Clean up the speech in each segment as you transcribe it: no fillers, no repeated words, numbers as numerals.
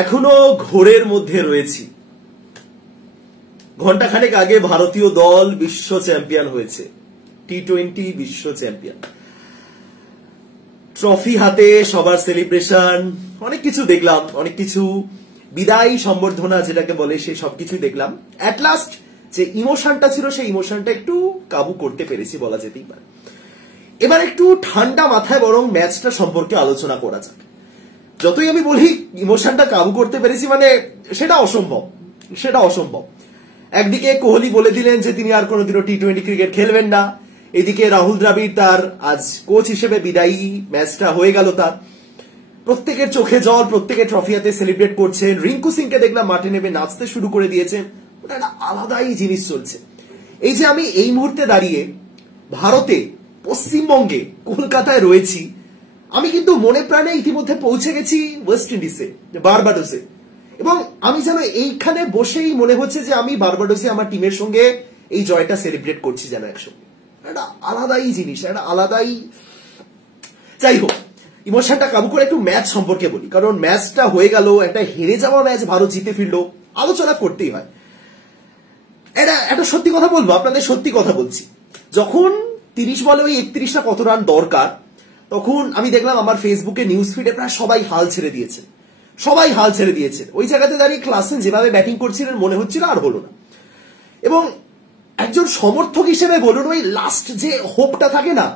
এখনো ঘোরের মধ্যে রয়েছি। ঘন্টাখানেক আগে ভারতীয় দল বিশ্ব চ্যাম্পিয়ন হয়েছে, টি-20 বিশ্ব চ্যাম্পিয়ন। ট্রফি হাতে, সবার সেলিব্রেশন, অনেক কিছু দেখলাম, অনেক কিছু বিদায় সম্বর্ধনা যেটাকে বলে সেই সবকিছু দেখলাম। অ্যাট লাস্ট যে ইমোশনটা ছিল সেই ইমোশনটা একটু কাবু করতে পেরেছি বলা যেতেই পারে। এবার একটু ঠান্ডা মাথায় বরং ম্যাচটা সম্পর্কে আলোচনা করা যাক। যতই আমি বলি ইমোশনটা কাবু করতে পেরেছি, মানে সেটা অসম্ভব, সেটা অসম্ভব। একদিকে কোহলি বলে দিলেন যে তিনি আর কোনোদিনও টি-20 ক্রিকেট খেলবেন না, এদিকে রাহুল দ্রাবিড় তার আজ কোচ হিসেবে বিদায়ী ম্যাচটা হয়ে গেল তার। প্রত্যেকের চোখে জল, প্রত্যেকে ট্রফি হাতে সেলিব্রেট করছেন। রিঙ্কু সিংকে দেখলাম মাঠে নেমে নাচতে শুরু করে দিয়েছেন। ওটা একটা আলাদাই জিনিস চলছে। এই যে আমি এই মুহূর্তে দাঁড়িয়ে ভারতে, পশ্চিমবঙ্গে, কলকাতায় রয়েছি, আমি কিন্তু মনে প্রাণে ইতিমধ্যে পৌঁছে গেছি ওয়েস্ট ইন্ডিজে, বারবাডোসে। এবং আমি যেন এইখানে বসেই মনে হচ্ছে যে আমি বারবাডোসে আমার টিমের সঙ্গে এই জয়টা সেলিব্রেট করছি যেন একসঙ্গে। একটা আলাদাই জিনিস, একটা আলাদাই। যাই হোক, ইমোশনটা কাবু করে একটু ম্যাচ সম্পর্কে বলি, কারণ ম্যাচটা হয়ে গেল, একটা হেরে যাওয়া ম্যাচ, ভারত জিতে ফিরলো, আলোচনা করতেই হয়। এটা একটা সত্যি কথা বলবো, আপনাদের সত্যি কথা বলছি। যখন 30 বলে ওই 31টা কত রান দরকার, তখন আমি দেখলাম আমার ফেসবুকে নিউজ ফিডে প্রায় সবাই হাল ছেড়ে দিয়েছে, সবাই হাল ছেড়ে দিয়েছে। ওই জায়গাতে দাঁড়িয়ে ক্লাসেন যেভাবে ব্যাটিং করছিলেন মনে হচ্ছিল আর হলো না। এবং একজন সমর্থক হিসেবে বলুন, ওই লাস্ট যে হোপটা থাকে না,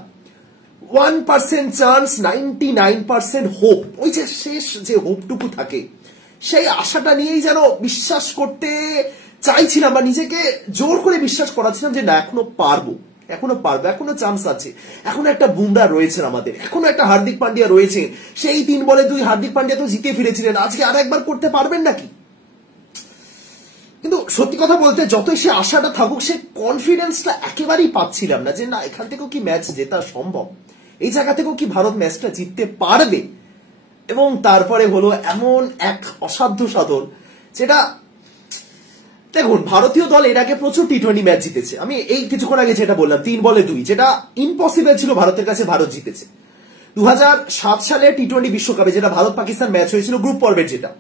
1% চান্স, 99% হোপ, ওই যে শেষ যে হোপটুকু থাকে, সেই আশাটা নিয়েই যেন বিশ্বাস করতে চাইছিলাম বা নিজেকে জোর করে বিশ্বাস করাচ্ছিলাম যে না, এখনো পারবো, এখনো পারবো, এখনো চান্স আছে, এখনো একটা বুমরা রয়েছেন আমাদের, এখনো একটা হার্দিক পান্ডিয়া রয়েছে। সেই 3 বলে 2 হার্দিক পান্ডিয়া তো জিতে ফিরেছিলেন, আজকে আর একবার করতে পারবেন নাকি? কিন্তু সত্যি কথা বলতে যতই সে আশাটা থাকুক, সে কনফিডেন্সটা একেবারেই পাচ্ছিলাম না যে না, এখান থেকেও কি ম্যাচ জেতা সম্ভব, এই জায়গা থেকেও কি ভারত ম্যাচটা জিততে পারবে। এবং তারপরে হলো এমন এক অসাধ্য সাধন, যেটা দেখুন, ভারতীয় দল এর আগে প্রচুর টি-20 ম্যাচ জিতেছে। আমি এই কিছুক্ষণ আগে যেটা বললাম 3 বলে 2, যেটা ইম্পসিবল ছিল ভারতের কাছে, ভারত জিতেছে। 2007 সালে টি-20 বিশ্বকাপে যেটা ভারত পাকিস্তান ম্যাচ হয়েছিল গ্রুপ পর্বের, যেটা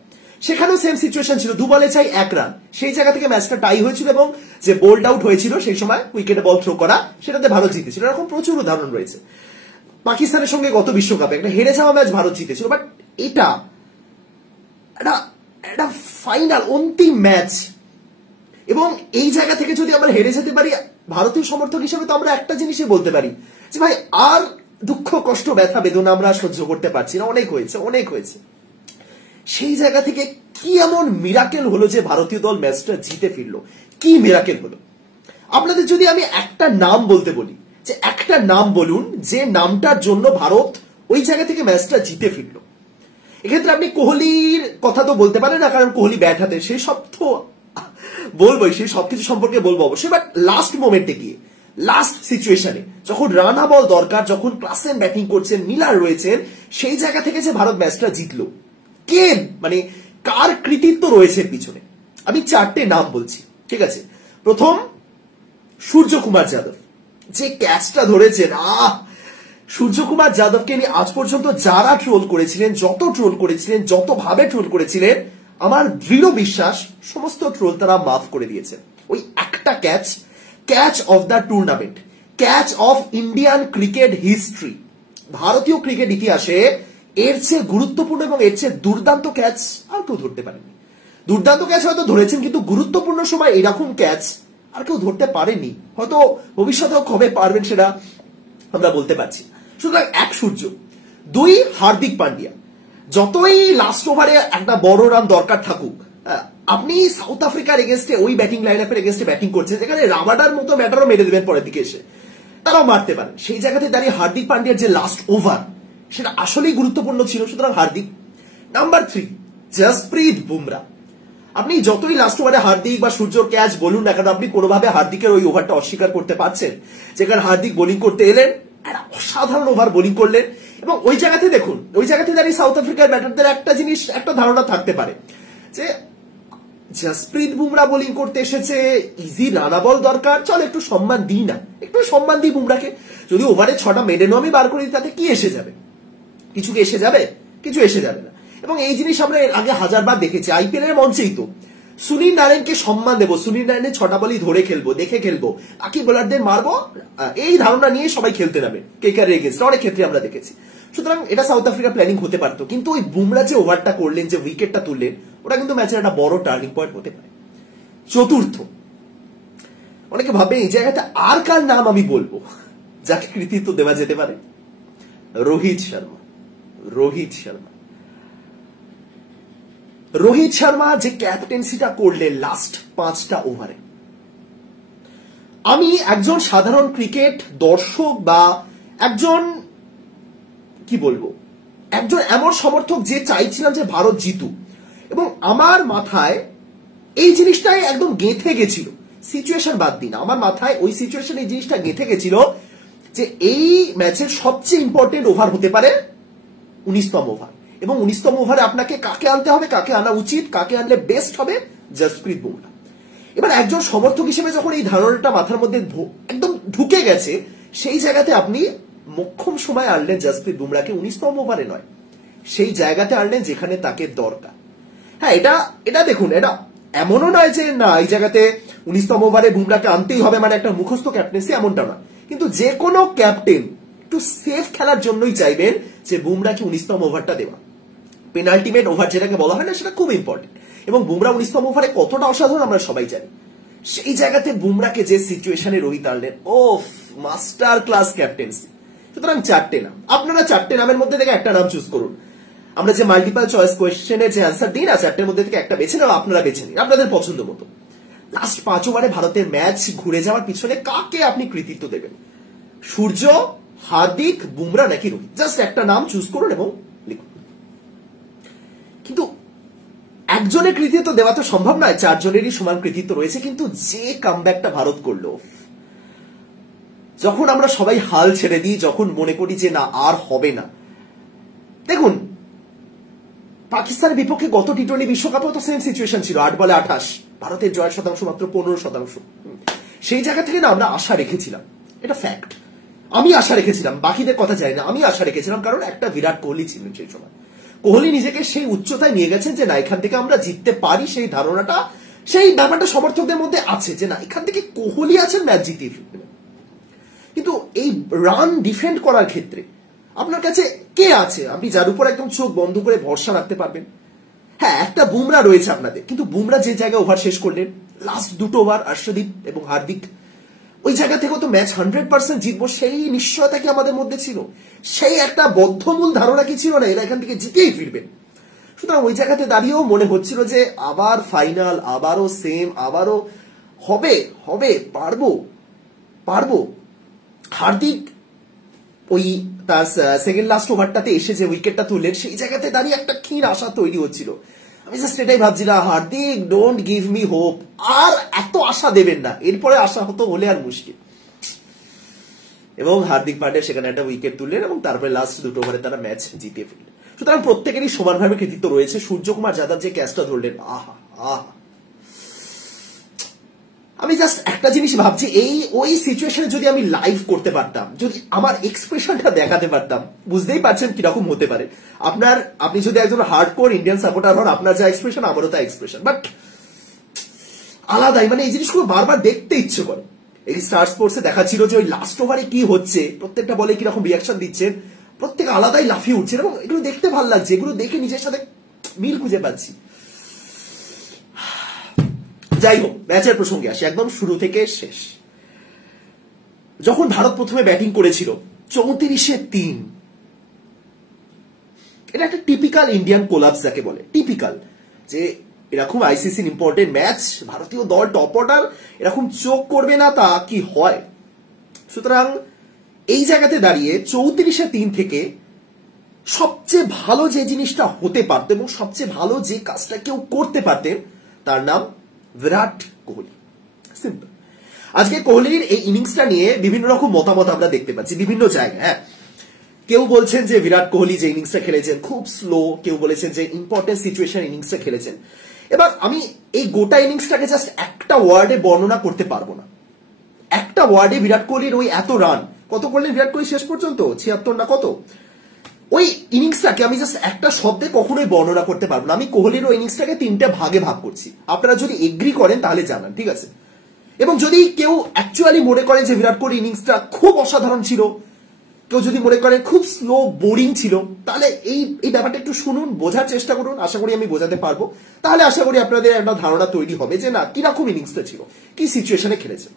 সেখানেও সেম সিচুয়েশন ছিল, 2 বলে চাই 1 রান, সেই জায়গা থেকে ম্যাচটা টাই হয়েছিল এবং যে বোল্ড আউট হয়েছিল সেই সময় উইকেটে বল থ্রো করা, সেটাতে ভারত জিতেছিল। এরকম প্রচুর উদাহরণ রয়েছে। পাকিস্তানের সঙ্গে গত বিশ্বকাপে একটা হেরে যাওয়া ম্যাচ ভারত জিতেছিল, বাট এটা একটা ফাইনাল, অন্তিম ম্যাচ। এবং এই জায়গা থেকে যদি আমরা হেরে যেতে পারি, ভারতীয় সমর্থক হিসেবে তো আমরা একটা জিনিসই বলতে পারি যে ভাই, আর দুঃখ কষ্ট ব্যথা বেদনা আমরা সহ্য করতে পারছি না, অনেক হয়েছে, অনেক হয়েছে। সেই জায়গা থেকে কি এমন মিরাকেল হলো যে ভারতীয় দল ম্যাচটা জিতে ফিরলো? কি মিরাকেল হলো? আপনাদের যদি আমি একটা নাম বলতে বলি, যে একটা নাম বলুন যে নামটার জন্য ভারত ওই জায়গা থেকে ম্যাচটা জিতে ফিরলো। এক্ষেত্রে আপনি কোহলির কথা তো বলতে পারেন না, কারণ কোহলি ব্যাট হাতে, সেই সব তো বলবোই, সেই সবকিছু সম্পর্কে বলবো অবশ্যই। বাট লাস্ট মোমেন্টে গিয়ে, লাস্ট সিচুয়েশনে যখন রানা বল দরকার, যখন ক্লাসেন ব্যাটিং করছেন, মিলার রয়েছেন, সেই জায়গা থেকে যে ভারত ম্যাচটা জিতলো, কে মানে কার কৃতিত্ব রয়েছে পিছনে? আমি 4টে নাম বলছি, ঠিক আছে? প্রথম, সূর্যকুমার যাদব, যে ক্যাচটা ধরেছেন। সূর্যকুমার যাদবকে নিয়ে আজ পর্যন্ত যারা ট্রোল করেছিলেন, যত ট্রোল করেছিলেন, যতভাবে ট্রোল করেছিলেন, আমার দৃঢ় বিশ্বাস সমস্ত ট্রোল তারা মাফ করে দিয়েছে। ওই একটা catch, catch of the tournament, catch of Indian cricket history, ভারতীয় ক্রিকেট ইতিহাসে এর চেয়ে গুরুত্বপূর্ণ এবং এর চেয়ে দুর্দান্ত ক্যাচ আর কেউ ধরতে পারেনি। দুর্দান্ত ক্যাচ হয়তো ধরেছেন, কিন্তু গুরুত্বপূর্ণ সময় এরকম ক্যাচ আর কেউ ধরতে পারেনি। হয়তো ভবিষ্যতেও কবে পারবেন সেটা আমরা বলতে পারছি। সুতরাং 1 সূর্য, 2 হার্দিক পান্ডিয়া। যতই লাস্ট ওভারে একটা বড় রান দরকার থাকুক, আপনি সাউথ আফ্রিকার এগেনস্টে ওই ব্যাটিং লাইন আপের এগেনস্টে ব্যাটিং করছেন, যেখানে রাবাডার মতো ব্যাটারও মেরে দেবেন পরের দিকে এসে, তারাও মারতে পারেন। সেই জায়গাতে দাঁড়িয়ে হার্দিক পান্ডিয়ার যে লাস্ট ওভার, সেটা আসলেই গুরুত্বপূর্ণ ছিল। সুতরাং হার্দিক। নাম্বার 3, জসপ্রীত বুমরা। আপনি যতই লাস্ট ওভারে হার্দিক বা সূর্যর ক্যাচ বলুন না কেন, আপনি কোনোভাবে হার্দিকের ওই ওভারটা অস্বীকার করতে পারছেন, যেখানে হার্দিক বোলিং করতে এলেন, একটা অসাধারণ ওভার বোলিং করলেন। এবং ওই জায়গাতে দেখুন, ওই জায়গাতে দাঁড়িয়ে সাউথ আফ্রিকার ব্যাটারদের একটা জিনিস, একটা ধারণা থাকতে পারে যে জসপ্রীত বুমরা বোলিং করতে এসেছে, ইজি রানা বল দরকার, চল একটু সম্মান দিই না, একটু সম্মান দিই বুমরাকে। যদি ওভারে 6টা মেডেনও আমি বার করি, তাতে কি এসে যাবে? কিছু কি এসে যাবে? কিছু এসে যাবে না। এবং এই জিনিস আমরা এর আগে হাজারবার দেখেছি, আইপিএল এর মঞ্চেই তো সুনীল নারায়ণকে সম্মান দেবো, সুনীল নারায়ণের 6টা বলই ধরে খেলবো, দেখে খেলবো, বাকি বোলারদের মারবো, এই ধারণা নিয়ে সবাই খেলতে নামে কেকেআর এগেইনস্ট, অনেক ক্ষেত্রে আমরা দেখেছি। সুতরাং এটা সাউথ আফ্রিকা প্ল্যানিং হতে পারতো, কিন্তু ওই বুমরা যে ওভারটা করলেন, যে উইকেটটা তুললেন, ওটা কিন্তু ম্যাচের একটা বড় টার্নিং পয়েন্ট হতে পারে। চতুর্থ, অনেকে ভাবে এই জায়গাতে আর কার নাম আমি বলবো যাকে কৃতিত্ব দেওয়া যেতে পারে, রোহিত শর্মা। রোহিত শর্মা রোহিত শর্মা যে ক্যাপ্টেন্সিটা করলেন লাস্ট 5টা ওভারে, আমি একজন সাধারণ ক্রিকেট দর্শক বা একজন কি বলবো, একজন এমন সমর্থক যে চাইছিলাম যে ভারত জিতুক, এবং আমার মাথায় এই জিনিসটাই একদম গেঁথে গেছিল, সিচুয়েশন বাদ দিন, আমার মাথায় ওই সিচুয়েশন এই জিনিসটা গেঁথে গেছিল যে এই ম্যাচের সবচেয়ে ইম্পর্টেন্ট ওভার হতে পারে 19তম ওভার, এবং 19তম ওভারে আপনাকে কাকে আনতে হবে, কাকে আনা উচিত, কাকে আনলে বেস্ট হবে, জসপ্রীত বুমরা। এবার একজন সমর্থক হিসেবে যখন এই ধারণাটা মাথার মধ্যে একদম ঢুকে গেছে, সেই জায়গাতে আপনি মোক্ষম সময় আনলেন জসপ্রীত বুমরাকে, 19তম ওভারে নয়, সেই জায়গাতে আনলেন যেখানে তাকে দরকার। হ্যাঁ, এটা দেখুন, এটা এমনও নয় যে না এই জায়গাতে 19তম ওভারে বুমরাকে আনতেই হবে, মানে একটা মুখস্থ ক্যাপ্টেন্সি, এমনটা না, কিন্তু যে কোনো ক্যাপ্টেন একটু সেফ খেলার জন্যই চাইবেন যে বুমরাকে 19তম ওভারটা দেওয়া। পেনাল্টিমেট ওভার যেটাকে বলা হয় না, সেটা খুব ইম্পর্টেন্ট, এবং বুমরা 19তম ওভারে কতটা অসাধারণ আমরা সবাই জানি। সেই জায়গাতে বুমরাকে যে সিচুয়েশনে রোহিত আনলেন, ও মাস্টার ক্লাস ক্যাপ্টেন্সি। সুতরাং 4টে নাম, আপনারা 4টে নামের মধ্যে থেকে একটা নাম চুজ করুন। আমরা যে মাল্টিপল চয়েস কোয়েশ্চেনের যে অ্যান্সার দিই না, 4টের মধ্যে থেকে একটা বেছে নাও, আপনারা বেছে নিন আপনাদের পছন্দ মতো। লাস্ট 5 ওভারে ভারতের ম্যাচ ঘুরে যাওয়ার পিছনে কাকে আপনি কৃতিত্ব দেবেন? সূর্য, হার্দিক, বুমরা নাকি রোহিত? জাস্ট একটা নাম চুজ করুন এবং লিখুন। কিন্তু একজনের কৃতিত্ব দেওয়া তো সম্ভব নয়, 4 জনেরই সমান কৃতিত্ব রয়েছে। কিন্তু যে কামব্যাকটা ভারত করলো, যখন আমরা সবাই হাল ছেড়ে দিই, যখন মনে করি যে না আর হবে না, দেখুন পাকিস্তানের বিপক্ষে গত টি20 বিশ্বকাপেও তো সেম সিচুয়েশন ছিল, 8 বলে 28, ভারতের জয়ের শতাংশ মাত্র 15%। সেই জায়গা থেকে না আমরা আশা রেখেছিলাম, এটা ফ্যাক্ট, আমি আশা রেখেছিলাম, বাকিদের কথা জানি না, আমি আশা রেখেছিলাম, কারণ একটা বিরাট কোহলি ছিলেন সেই সময়। কোহলি নিজেকে সেই উচ্চতায় নিয়ে গেছেন যে না এখান থেকে আমরা জিততে পারি, সেই ধারণাটা, সেই ব্যাপারটা সমর্থকদের মধ্যে আছে যে না এখান থেকে কোহলি আছেন, ম্যাচ জিতিয়ে ফিরবেন। কিন্তু এই রান ডিফেন্ড করার ক্ষেত্রে আপনার কাছে কে আছে আপনি যার উপর একদম চোখ বন্ধ করে ভরসা রাখতে পারবেন? হ্যাঁ, একটা বুমরা রয়েছে আপনাদের, কিন্তু বুমরা যে জায়গায় ওভার শেষ করলেন, লাস্ট 2টো ওভার অর্শদীপ এবং হার্দিক, ওই জায়গা থেকে তো ম্যাচ 100% জিতবো সেই নিশ্চয়তা কি আমাদের মধ্যে ছিল? সেই একটা বদ্ধমূল ধারণা কি ছিল না এরা এখান থেকে জিতেই ফিরবেন? সুতরাং ওই জায়গাতে দাঁড়িয়েও মনে হচ্ছিল যে আবার ফাইনাল, আবারও সেম, আবারও হবে হবে, পারবো। হার্দিক ওই তার সেকেন্ড লাস্ট ওভারটাতে এসে যে উইকেটটা তুললেন, সেই জায়গাতে দাঁড়িয়ে একটা ক্ষীণ আশা তৈরি হচ্ছিল। আমি জাস্ট এটাই ভাবছিলাম, Hardik don't give me hope, আর এত আশা দেবেন না, এরপরে আশা হতো হলে আর মুশকিল। এবং হার্দিক পান্ডিয়া সেখানে একটা উইকেট তুললেন এবং তারপরে লাস্ট 2টো ওভারে তারা ম্যাচ জিতে ফেললেন। সুতরাং প্রত্যেকেরই সমানভাবে কৃতিত্ব রয়েছে। সূর্যকুমার যাদব যে ক্যাচটা ধরলেন, আহা আহা, আমি জাস্ট একটা জিনিস ভাবছি, ওই সিচুয়েশনে যদি আমি লাইভ করতে পারতাম, যদি আমার এক্সপ্রেশনটা দেখাতে পারতাম, বুঝতেই পারছেন কিরকম হতে পারে। আপনি যদি একজন হার্ডকোর ইন্ডিয়ান সাপোর্টার হন, আপনার যা এক্সপ্রেশন আমারও তা এক্সপ্রেশন, বাট আলাদাই, মানে এই জিনিসগুলো বারবার দেখতে ইচ্ছে করে। এই স্টার স্পোর্টসে দেখাচ্ছিল যে ওই লাস্ট ওভারে কি হচ্ছে, প্রত্যেকটা বলে কিরকম রিয়াকশন দিচ্ছেন, প্রত্যেক আলাদাই লাফিয়ে উঠছে, এবং এগুলো দেখতে ভালো লাগছে, এগুলো দেখে নিজের সাথে মিল খুঁজে পাচ্ছি। যাই হোক, ম্যাচের প্রসঙ্গে আসি, একদম শুরু থেকে শেষ। যখন ভারত প্রথমে ব্যাটিং করেছিল 34-3, এটা একটা টিপিক্যাল ইন্ডিয়ান কোলাপস যাকে বলে, টিপিক্যাল, যে এরকম আইসিসির ইম্পর্টেন্ট ম্যাচ, ভারতীয় দল টপ অর্ডার, এরকম চোখ করবে না তা কি হয়? সুতরাং এই জায়গাতে দাঁড়িয়ে 34-3 থেকে সবচেয়ে ভালো যে জিনিসটা হতে পারত এবং সবচেয়ে ভালো যে কাজটা কেউ করতে পারতেন, তার নাম বিরাট কোহলি। সিম্পল। আজকে কোহলির এই ইনিংসটা নিয়ে বিভিন্ন রকম মতামত আমরা দেখতে পাচ্ছি বিভিন্ন জায়গায়। হ্যাঁ, কেউ বলছেন যে বিরাট কোহলি যে ইনিংসটা খেলেছেন খুব স্লো, কেউ বলেছেন যে ইম্পর্টেন্ট সিচুয়েশন ইনিংসটা খেলেছেন। এবার আমি এই গোটা ইনিংসটাকে জাস্ট একটা ওয়ার্ডে বর্ণনা করতে পারবো না। একটা ওয়ার্ডে বিরাট কোহলির ওই এত রান, কত করলেন বিরাট কোহলি শেষ পর্যন্ত? 76 না কত? ওই ইনিংসটাকে আমি জাস্ট একটা শব্দে কখনোই বর্ণনা করতে পারবো না। আমি কোহলির ওই ইনিংসটাকে 3টে ভাগে ভাগ করছি, আপনারা যদি এগ্রি করেন তাহলে জানান, ঠিক আছে? এবং যদি কেউ অ্যাকচুয়ালি মনে করেন যে বিরাট কোহলি ইনিংসটা খুব অসাধারণ ছিল, কেউ যদি মনে করেন খুব স্লো বোরিং ছিল, তাহলে এই ব্যাপারটা একটু শুনুন, বোঝার চেষ্টা করুন। আশা করি আমি বোঝাতে পারবো, তাহলে আশা করি আপনাদের একটা ধারণা তৈরি হবে যে না কিরকম ইনিংসটা ছিল, কি সিচুয়েশনে খেলেছে।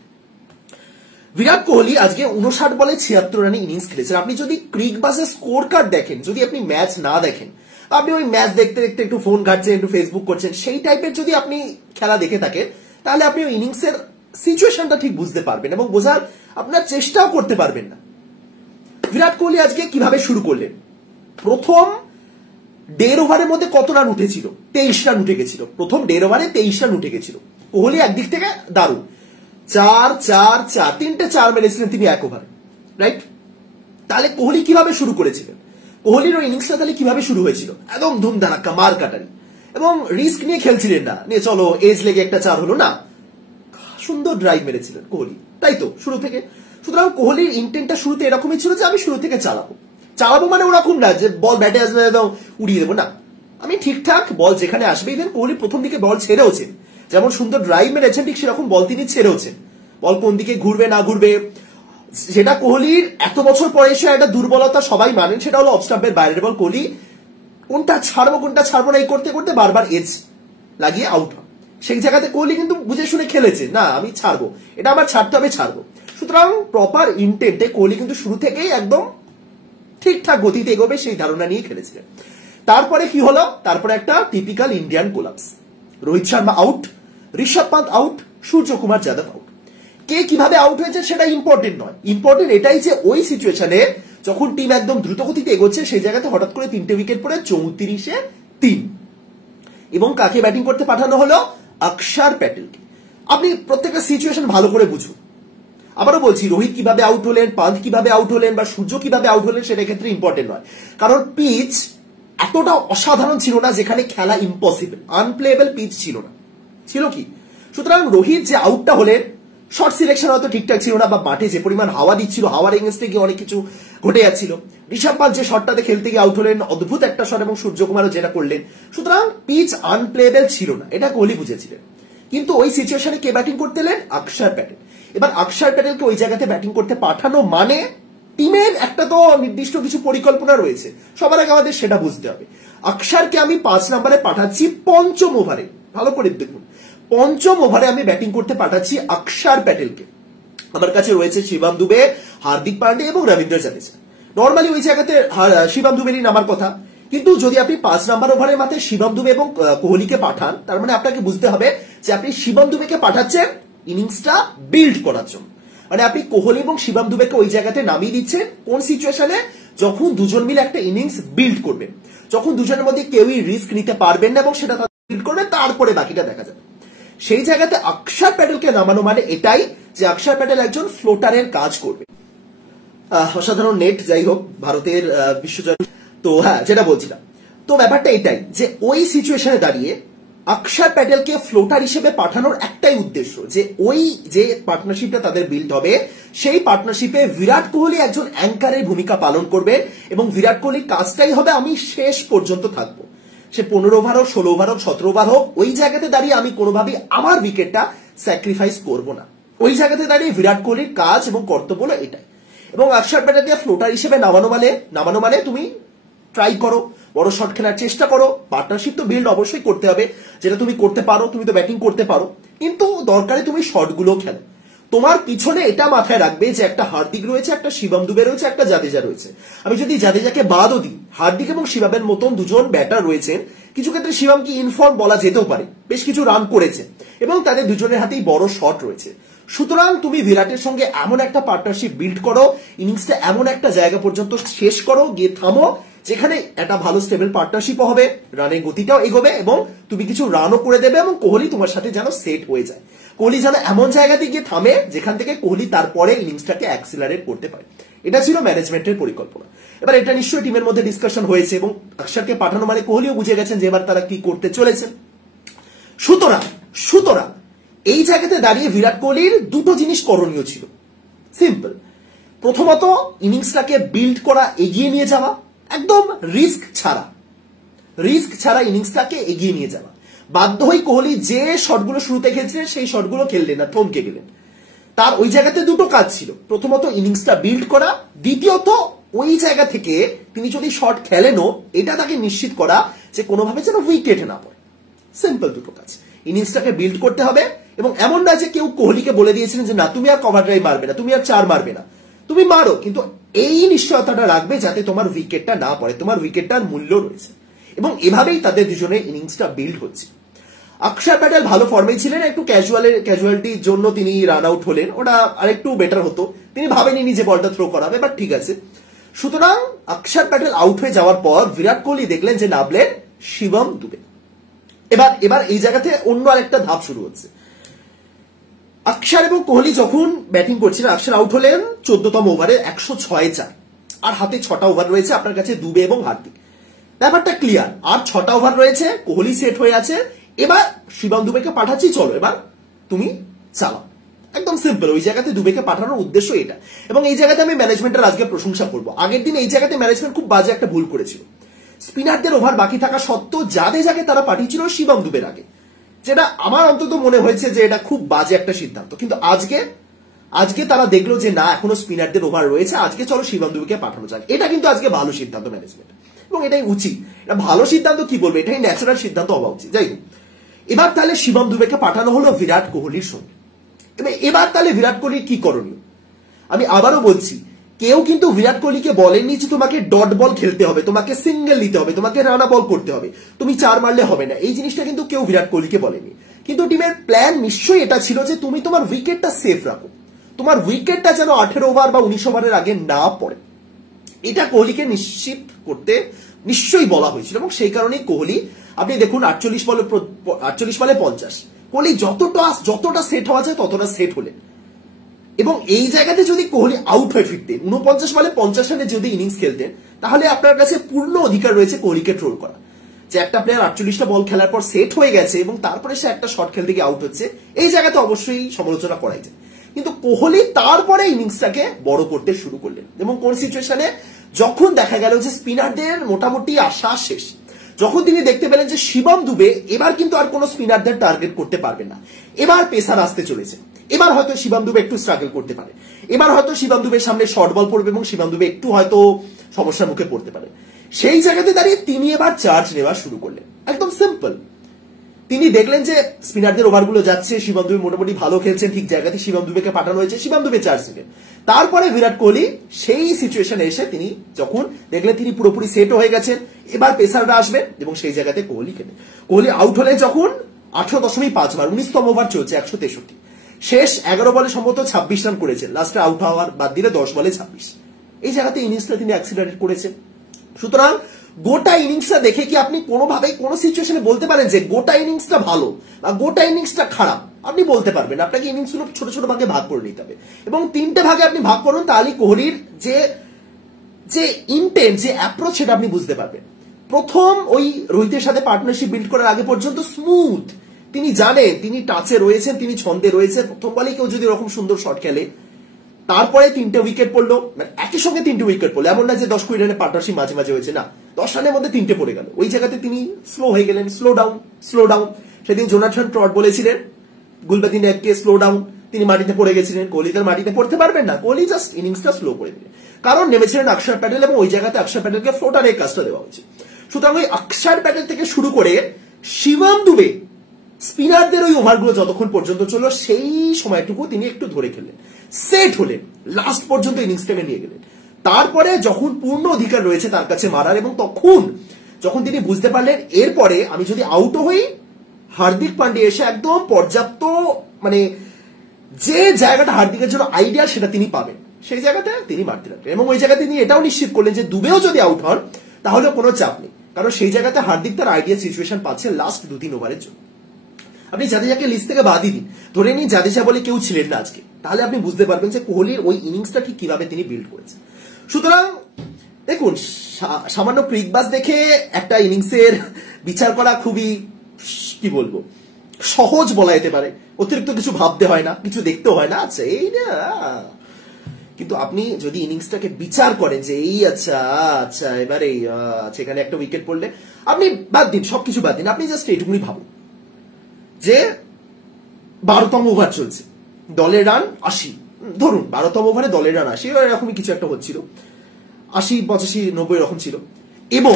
বিরাট কোহলি আজকে 59 বলে 76 রানে ইনিংস খেলেছেন। আপনি যদি ক্রিক বাসের স্কোর কার্ড দেখেন, যদি আপনি ম্যাচ না দেখেন, আপনি ওই ম্যাচ দেখতে দেখতে একটু ফোন ঘাটছেন, একটু ফেসবুক করছেন, সেই টাইপের যদি আপনি খেলা দেখে থাকেন, তাহলে আপনি ওই ইনিংসের সিচুয়েশনটা ঠিক বুঝতে পারবেন এবং বোঝার আপনার চেষ্টাও করতে পারবেন না। বিরাট কোহলি আজকে কিভাবে শুরু করলেন? প্রথম 1.5 ওভারের মধ্যে কত রান উঠেছিল? 23 রান উঠে গেছিল। প্রথম 1.5 ওভারে 23 রান উঠে গেছিল। কোহলি একদিক থেকে দারুণ, 4-4-4 3টে 4 মেরেছিলেন তিনি 1 ওভারে, রাইট? তাহলে কোহলি কিভাবে শুরু করেছিলেন? কোহলির ওই ইনিংসটা তাহলে কিভাবে শুরু হয়েছিল? একদম ধুমধারাক্কা, মার কাটারি, এবং রিস্ক নিয়ে খেলছিলেন না, নিয়ে চলো এজ লেগে একটা 4 হলো না, সুন্দর ড্রাইভ মেরেছিলেন কোহলি, তাই তো শুরু থেকে। সুতরাং কোহলির ইন্টেন্টটা শুরুতে এরকমই ছিল যে আমি শুরু থেকে চালাবো মানে ওরকম না যে বল ব্যাটে আসবে একদম উড়িয়ে দেবো, না, আমি ঠিকঠাক বল যেখানে আসবে। ইভেন কোহলি প্রথম দিকে বল ছেড়েওছেন, যেমন সুন্দর ড্রাইভ মেরেছেন ঠিক সেরকম বল তিনি ছেড়েওছেন। বল কোন দিকে ঘুরবে না ঘুরবে, যেটা কোহলির এত বছর পরে এসে একটা দুর্বলতা সবাই মানেন, সেটা হলো অফ স্টাম্পের বাইরের বল কোহলি কোনটা ছাড়বো না এই করতে করতে বারবার এজ লাগিয়ে আউট হয়। সেই জায়গাতে কোহলি কিন্তু বুঝে শুনে খেলেছে, না আমি ছাড়বো, এটা আমার ছাড়তে হবে, ছাড়বো। সুতরাং প্রপার ইন্টেন্টে কোহলি কিন্তু শুরু থেকেই একদম ঠিকঠাক গতিতে এগোবে সেই ধারণা নিয়ে খেলেছিলেন। তারপরে কি হলো? তারপরে একটা typical Indian collapse. Rohit Sharma out, Rishabh Pant out, Suryakumar Yadav out. কে কিভাবে আউট হয়েছে সেটা ইম্পর্টেন্ট নয়, ইম্পর্টেন্ট এটাই যে ওই সিচুয়েশনে যখন টিম একদম দ্রুত গতিতে এগোচ্ছে সেই জায়গাতে হঠাৎ করে 3টে উইকেট পড়ে 34-3, এবং কাকে ব্যাটিং করতে পাঠানো হলো? অক্ষর প্যাটেলকে। আপনি প্রত্যেকটা সিচুয়েশন ভালো করে বুঝুন। আবারও বলছি, রোহিত কিভাবে আউট হলেন, পান্ত কিভাবে আউট হলেন, বা সূর্য কিভাবে আউট হলেন সেটা ক্ষেত্রে ইম্পর্টেন্ট নয়, কারণ পিচ এতটা অসাধারণ ছিল না যেখানে খেলা ইম্পসিবল, আনপ্লেয়েবল পিচ ছিল না, ছিল কি? সুতরাং রোহিত যে আউটটা হলেন, শর্ট সিলেকশন হয়তো ঠিকঠাক ছিল না, বা মাঠে যে পরিমাণ হাওয়া দিচ্ছিল, হাওয়ার এগেন্স্টে গিয়ে অনেক কিছু ঘটে যাচ্ছিল। ঋষভ পান্ত যে শটটাতে খেলতে গিয়ে আউট হলেন, অদ্ভুত একটা শট, এবং সূর্যকুমারও যেটা করলেন। সুতরাং পিচ আনপ্লেয়েবল ছিল না, এটা কোহলি বুঝেছিলেন। কিন্তু ওই সিচুয়েশনে কে ব্যাটিং করতে এলেন? অক্ষর প্যাটেল। এবার অক্ষর প্যাটেলকে ওই জায়গাতে ব্যাটিং করতে পাঠানো মানে টিমের একটা তো নির্দিষ্ট কিছু পরিকল্পনা রয়েছে, সবার আগে আমাদের সেটা বুঝতে হবে। অক্ষরকে আমি 5 নম্বরে পাঠাচ্ছি 5ম ওভারে, ভালো করে দেখুন, 5ম ওভারে আমি ব্যাটিং করতে পাঠাচ্ছি অক্ষর প্যাটেলকে। আমার কাছে রয়েছে শিবম দুবে, হার্দিক পান্ডে এবং রবীন্দ্র জাদেজা। নর্মালি ওই জায়গাতে শিবম দুবেরই নামার কথা, কিন্তু যদি আপনি 5 নম্বর ওভারের মাথায় শিবম দুবে এবং কোহলিকে পাঠান, তার মানে আপনাকে বুঝতে হবে যে আপনি শিবম দুবেকে পাঠাচ্ছেন ইনিংসটা বিল্ড করার জন্য। মানে আপনি কোহলি এবং শিবম দুবেকে ওই জায়গাতে নামিয়ে দিচ্ছেন কোন সিচুয়েশনে? যখন দুজন মিলে একটা ইনিংস বিল্ড করবেন, যখন দুজনের মধ্যে কেউই রিস্ক নিতে পারবেন না এবং সেটা বিল্ড করবে, তারপরে বাকিটা দেখা যাবে। সেই জায়গাতে অক্ষর প্যাটেলকে নামানো মানে এটাই যে অক্ষর প্যাটেল একজন ফ্লোটারের কাজ করবে। অসাধারণ নেট, যাই হোক, ভারতের বিশ্বজয়। তো হ্যাঁ, যেটা বলছিলাম, তো ব্যাপারটা এটাই যে ওই সিচুয়েশনে দাঁড়িয়ে অক্ষর প্যাটেলকে ফ্লোটার হিসেবে পাঠানোর একটাই উদ্দেশ্য, যে ওই যে পার্টনারশিপটা তাদের বিল্ড হবে, সেই পার্টনারশিপে বিরাট কোহলি একজন অ্যাঙ্কারের ভূমিকা পালন করবে, এবং বিরাট কোহলির কাজটাই হবে আমি শেষ পর্যন্ত থাকবো, সে 15 ওভার হোক, 16 ওভার হোক, 17 ওভার হোক, ওই জায়গাতে দাঁড়িয়ে আমি কোনোভাবেই আমার উইকেটটা স্যাক্রিফাইস করব না। ওই জায়গাতে দাঁড়িয়ে বিরাট কোহলির কাজ এবং কর্তব্য হলো এটাই। এবং অক্ষর প্যাটেলকে ফ্লোটার হিসেবে নামানো মানে তুমি ট্রাই করো, বড় শট খেলার চেষ্টা করো, পার্টনারশিপ তো বিল্ড অবশ্যই করতে হবে, যেটা তুমি করতে পারো, তুমি তো ব্যাটিং করতে পারো, কিন্তু দরকারে তুমি শটগুলো খেলো। তোমার পিছনে এটা মাথায় রাখবে যে একটা হার্দিক রয়েছে, একটা শিবম দুবে রয়েছে, একটা জাদেজা রয়েছে। আমি যদি জাদেজাকে বাদও দিই, হার্দিক এবং শিবমের মতন দুজন ব্যাটার রয়েছেন, কিছু ক্ষেত্রে শিবমকে ইনফর্ম বলা যেতেও পারে, বেশ কিছু রান করেছে এবং তাদের দুজনের হাতেই বড় শট রয়েছে। সুতরাং তুমি বিরাটের সঙ্গে এমন একটা পার্টনারশিপ বিল্ড করো, ইনিংসটা এমন একটা জায়গা পর্যন্ত শেষ করো, গিয়ে থামো, যেখানে একটা ভালো স্টেবল পার্টনারশিপও হবে, রানের গতিটাও এগোবে এবং তুমি কিছু রানও করে দেবে, এবং কোহলি তোমার সাথে যেন সেট হয়ে যায়। কোহলি যেন এমন জায়গাতে গিয়ে থামে যেখান থেকে কোহলি তারপরে ইনিংসটাকে অ্যাক্সিলারেট করতে পারে। এটা ছিল ম্যানেজমেন্টের পরিকল্পনা। এবার এটা নিশ্চয়ই টিমের মধ্যে ডিসকাশন হয়েছে, এবং অক্ষরকে পাঠানো মানে কোহলিও বুঝে গেছেন যে এবার তারা কি করতে চলেছেন। সুতরাং এই জায়গাতে দাঁড়িয়ে বিরাট কোহলির দুটো জিনিস করণীয় ছিল, সিম্পল। প্রথমত ইনিংসটাকে বিল্ড করা, এগিয়ে নিয়ে যাওয়া, একদম রিস্ক ছাড়া ইনিংসটাকে এগিয়ে নিয়ে যাওয়া। বাধ্য হয়ে কোহলি যে শটগুলো শুরুতে খেলছিলেন সেই শটগুলো খেললেন না, থমকে গেলেন। তার ওই জায়গাতে দুটো কাজ ছিল, প্রথমত ইনিংসটা বিল্ড করা, দ্বিতীয়ত ওই জায়গা থেকে তিনি যদি শট খেলেনও এটা তাকে নিশ্চিত করা যে কোনোভাবে যেন উইকেটে না পড়ে। সিম্পল দুটো কাজ, ইনিংসটাকে বিল্ড করতে হবে। এবং এমন না যে কেউ কোহলিকে বলে দিয়েছিলেন যে না তুমি আর কভার ড্রাইভ মারবে না, তুমি আর 4 মারবে না, তুমি মারো, কিন্তু এই নিশ্চয়তাটা রাখবে যাতে তোমার উইকেটটা না পড়ে, তোমার উইকেটটার মূল্য রয়েছে। এবং এভাবেই তাদের দুজনের ইনিংসটা বিল্ড হচ্ছে। অক্ষর প্যাটেল ভালো ফর্মে ছিলেন, একটু ক্যাজুয়ালিটির জন্য তিনি রান আউট হলেন, ওটা আরেকটু বেটার হতো, তিনি ভাবেনি যে বলটা থ্রো করাবে, বাট ঠিক আছে। সুতরাং অক্ষর প্যাটেল আউট হয়ে যাওয়ার পর বিরাট কোহলি দেখলেন যে নামলেন শিবম দুবে। এবার এই জায়গাতে অন্য আরেকটা ধাপ শুরু হচ্ছে। অক্ষর এবং কোহলি যখন ব্যাটিং করছিলেন, অক্ষর আউট হলেন 14তম ওভারে 106 আর হাতে 6টা ওভার রয়েছে আপনার কাছে দুবে এবং হার্দিক। ব্যাপারটা ক্লিয়ার, আর 6টা ওভার রয়েছে, কোহলি সেট হয়ে আছে, এবার শিবম দুবেকে পাঠাচ্ছি, চলো এবার তুমি চালাও। একদম সিম্পল, ওই জায়গাতে দুবেকে পাঠানোর উদ্দেশ্য এটা। এবং এই জায়গাতে আমি ম্যানেজমেন্টের আজকে প্রশংসা করবো। আগের দিন এই জায়গাতে ম্যানেজমেন্ট খুব বাজে একটা ভুল করেছিল, স্পিনারদের ওভার বাকি থাকা সত্ত্বেও জাদেজাকে তারা পাঠিয়েছিল শিবম দুবের আগে, যেটা আমার অন্তত মনে হয়েছে যে এটা খুব বাজে একটা সিদ্ধান্ত। কিন্তু আজকে তারা দেখলো যে না, এখনো স্পিনারদের ওভার রয়েছে, আজকে চলো শিবম দুবেকে পাঠানো যাক। এটা কিন্তু আজকে ভালো সিদ্ধান্ত ম্যানেজমেন্ট, এবং এটাই উচিত। এটা ভালো সিদ্ধান্ত কি বলবো, এটাই ন্যাচারাল সিদ্ধান্ত হওয়া উচিত। যাই হোক, এবার তাহলে শিবম দুবেকে পাঠানো হলো বিরাট কোহলির সঙ্গে। এবার তাহলে বিরাট কোহলির কি করণীয়? আমি আবারও বলছি, কেউ কিন্তু বিরাট কোহলিকে বলেননি যে তোমাকে ডট বল খেলতে হবে, তোমাকে সিঙ্গেল নিতে হবে, তোমাকে রানা বল করতে হবে, তুমি 4 মারলে হবে না, এই জিনিসটা কিন্তু কেউ বিরাট কোহলিকে বলেনি। কিন্তু টিমের প্ল্যান নিশ্চয়ই এটা ছিল যে তুমি তোমার উইকেটটা সেফ রাখো, তোমার উইকেটটা যেন 18 ওভার বা 19 ওভারের আগে না পড়ে, এটা কোহলিকে নিশ্চিত করতে নিশ্চয়ই বলা হয়েছিল। এবং সেই কারণেই কোহলি, আপনি দেখুন 48 বলে 50, কোহলি যতটা সেট হওয়া যায় ততটা সেট হলেন। এবং এই জায়গাতে যদি কোহলি আউট হয়ে ফিরতেন, 49 বলে 50 রানে যদি ইনিংস খেলতেন, তাহলে আপনার কাছে পূর্ণ অধিকার রয়েছে কোহলিকে ট্রোল করা, যে একটা প্লেয়ার 48টা বল খেলার পর সেট হয়ে গেছে এবং তারপরে সে একটা শট খেলতে গিয়ে আউট হচ্ছে, এই জায়গাতে অবশ্যই সমালোচনা করাই যায়। কিন্তু কোহলি তারপরে ইনিংসটাকে বড় করতে শুরু করলেন। এবং কোন সিচুয়েশনে, যখন দেখা গেল যে স্পিনারদের মোটামুটি আশা শেষ, যখন তিনি দেখতে পেলেন যে শিবম দুবে এবার কিন্তু আর কোনো স্পিনারদের টার্গেট করতে পারবেন না, এবার পেসার আসতে চলেছে, এবার হয়তো শিবম দুবে একটু স্ট্রাগল করতে পারে, এবার হয়তো শিবম দুবের সামনে শর্ট বল পড়বে এবং শিবম দুবে একটু হয়তো সমস্যার মুখে পড়তে পারে। সেই জায়গাতে দাঁড়িয়ে তিনি এবার চার্জ নেওয়া শুরু করলেন। একদম সিম্পল, তিনি দেখলেন যে স্পিনারদের ওভারগুলো যাচ্ছে, শিবম দুবে মোটামুটি ভালো খেলছেন, ঠিক জায়গাতে শিবম দুবেকে পাঠানো হয়েছে, শিবম দুবে চার্জ নেবেন। তারপরে বিরাট কোহলি সেই সিচুয়েশনে এসে তিনি যখন দেখলেন তিনি পুরোপুরি সেট হয়ে গেছেন, এবার পেসাররা আসবে এবং সেই জায়গাতে কোহলি আউট হলে যখন 18.5 ওভার, 19তম ওভার চলছে, 163, শেষ 11 বলে সম্ভবত 26 রান করেছেন, লাস্টে আউট হওয়ার বাদ দিলে 10 বলে 26, এই জায়গাতে ইনিংসটা তিনি অ্যাক্সিলারেট করেছেন। সুতরাং গোটা ইনিংসটা দেখে কি আপনি কোনোভাবেই কোনো সিচুয়েশনে বলতে পারেন যে গোটা ইনিংসটা ভালো বা গোটা ইনিংসটা খারাপ? আপনি বলতে পারবেন, আপনাকে ইনিংসগুলো ছোট ছোট ভাগে ভাগ করে নিতে হবে এবং 3টে ভাগে আপনি ভাগ করুন, তাহলে কোহলির যে ইন্টেন্ট, যে অ্যাপ্রোচ, সেটা আপনি বুঝতে পারবেন। প্রথম ওই রোহিতের সাথে পার্টনারশিপ বিল্ড করার আগে পর্যন্ত স্মুথ, তিনি জানেন তিনি টাচে রয়েছেন, তিনি ছন্দে রয়েছেন, প্রথম বলে কেউ যদি এরকম সুন্দর শট খেলে, তারপরে 3টে উইকেট পড়লো, মানে একই সঙ্গে 3টে উইকেট পড়লো, এমন না যে 10-20 রানের পার্টনারশিপ মাঝে মাঝে হয়েছে, না, 10 রানের মধ্যে 3টে পড়ে গেল, ওই জায়গাতে তিনি স্লো হয়ে গেলেন, স্লো ডাউন। সেদিন জোনাথন ট্রট বলেছিলেন গুলবাদিন এককে স্লো ডাউন, তিনি মাটিতে পড়ে গেছিলেন, কোহলি তার মাটিতে পড়তে পারবেন না, কোহলি জাস্ট ইনিংসটা স্লো করে দিলেন, কারণ নেমেছিলেন অক্ষর প্যাটেল এবং ওই জায়গাতে অক্ষর প্যাটেলকে ফ্লোটারের কাজটা দেওয়া উচিত। সুতরাং ওই অক্ষর প্যাটেল থেকে শুরু করে শিবম দুবে স্পিনারদের ওই ওভারগুলো যতক্ষণ পর্যন্ত চললো, সেই সময়টুকু তিনি একটু ধরে খেললেন, সেট হলেন, লাস্ট পর্যন্ত ইনিংসটাকে নিয়ে গেলেন। তারপরে যখন পূর্ণ অধিকার রয়েছে তার কাছে মারার, এবং তখন যখন তিনি বুঝতে পারলেন এরপরে আমি যদি আউটও হই, হার্দিক পান্ডিয়া এসে একদম পর্যাপ্ত, মানে যে জায়গাটা হার্দিকের জন্য আইডিয়াল সেটা তিনি পাবেন, সেই জায়গাতে তিনি মারতে লাগলেন। এবং ওই জায়গাতে তিনি এটাও নিশ্চিত করলেন যে দুবেও যদি আউট হন তাহলে কোনো চাপ নেই, কারণ সেই জায়গাতে হার্দিক তার আইডিয়াল সিচুয়েশন পাচ্ছে লাস্ট 2-3 ওভারের জন্য। আপনি জাদেজাকে লিস্ট থেকে বাদই দিন, ধরে নিন জাদেজা বলে কেউ ছিলেন না আজকে, তাহলে আপনি বুঝতে পারবেন যে কোহলির ওই ইনিংসটা ঠিক কিভাবে তিনি বিল্ড করেছেন। সুতরাং দেখুন, সামান্য ক্রিকবাজ দেখে একটা ইনিংসের বিচার করা খুবই, কি বলবো, সহজ বলা যেতে পারে, অতিরিক্ত কিছু ভাবতে হয় না, কিছু দেখতে হয় না, আচ্ছা এই না কিন্তু আপনি যদি ইনিংসটাকে বিচার করেন যে এই আচ্ছা আচ্ছা এবারে সেখানে একটা উইকেট পড়লে, আপনি বাদ দিন, সবকিছু বাদ দিন, আপনি জাস্ট এইটুকুনি ভাবুন যে 12তম ওভার চলছে, দলের রান 80, ধরুন 12তম ওভারে দলের রান 80, এরকমই কিছু একটা হচ্ছিল, 80, 85, 90 এরকম ছিল, এবং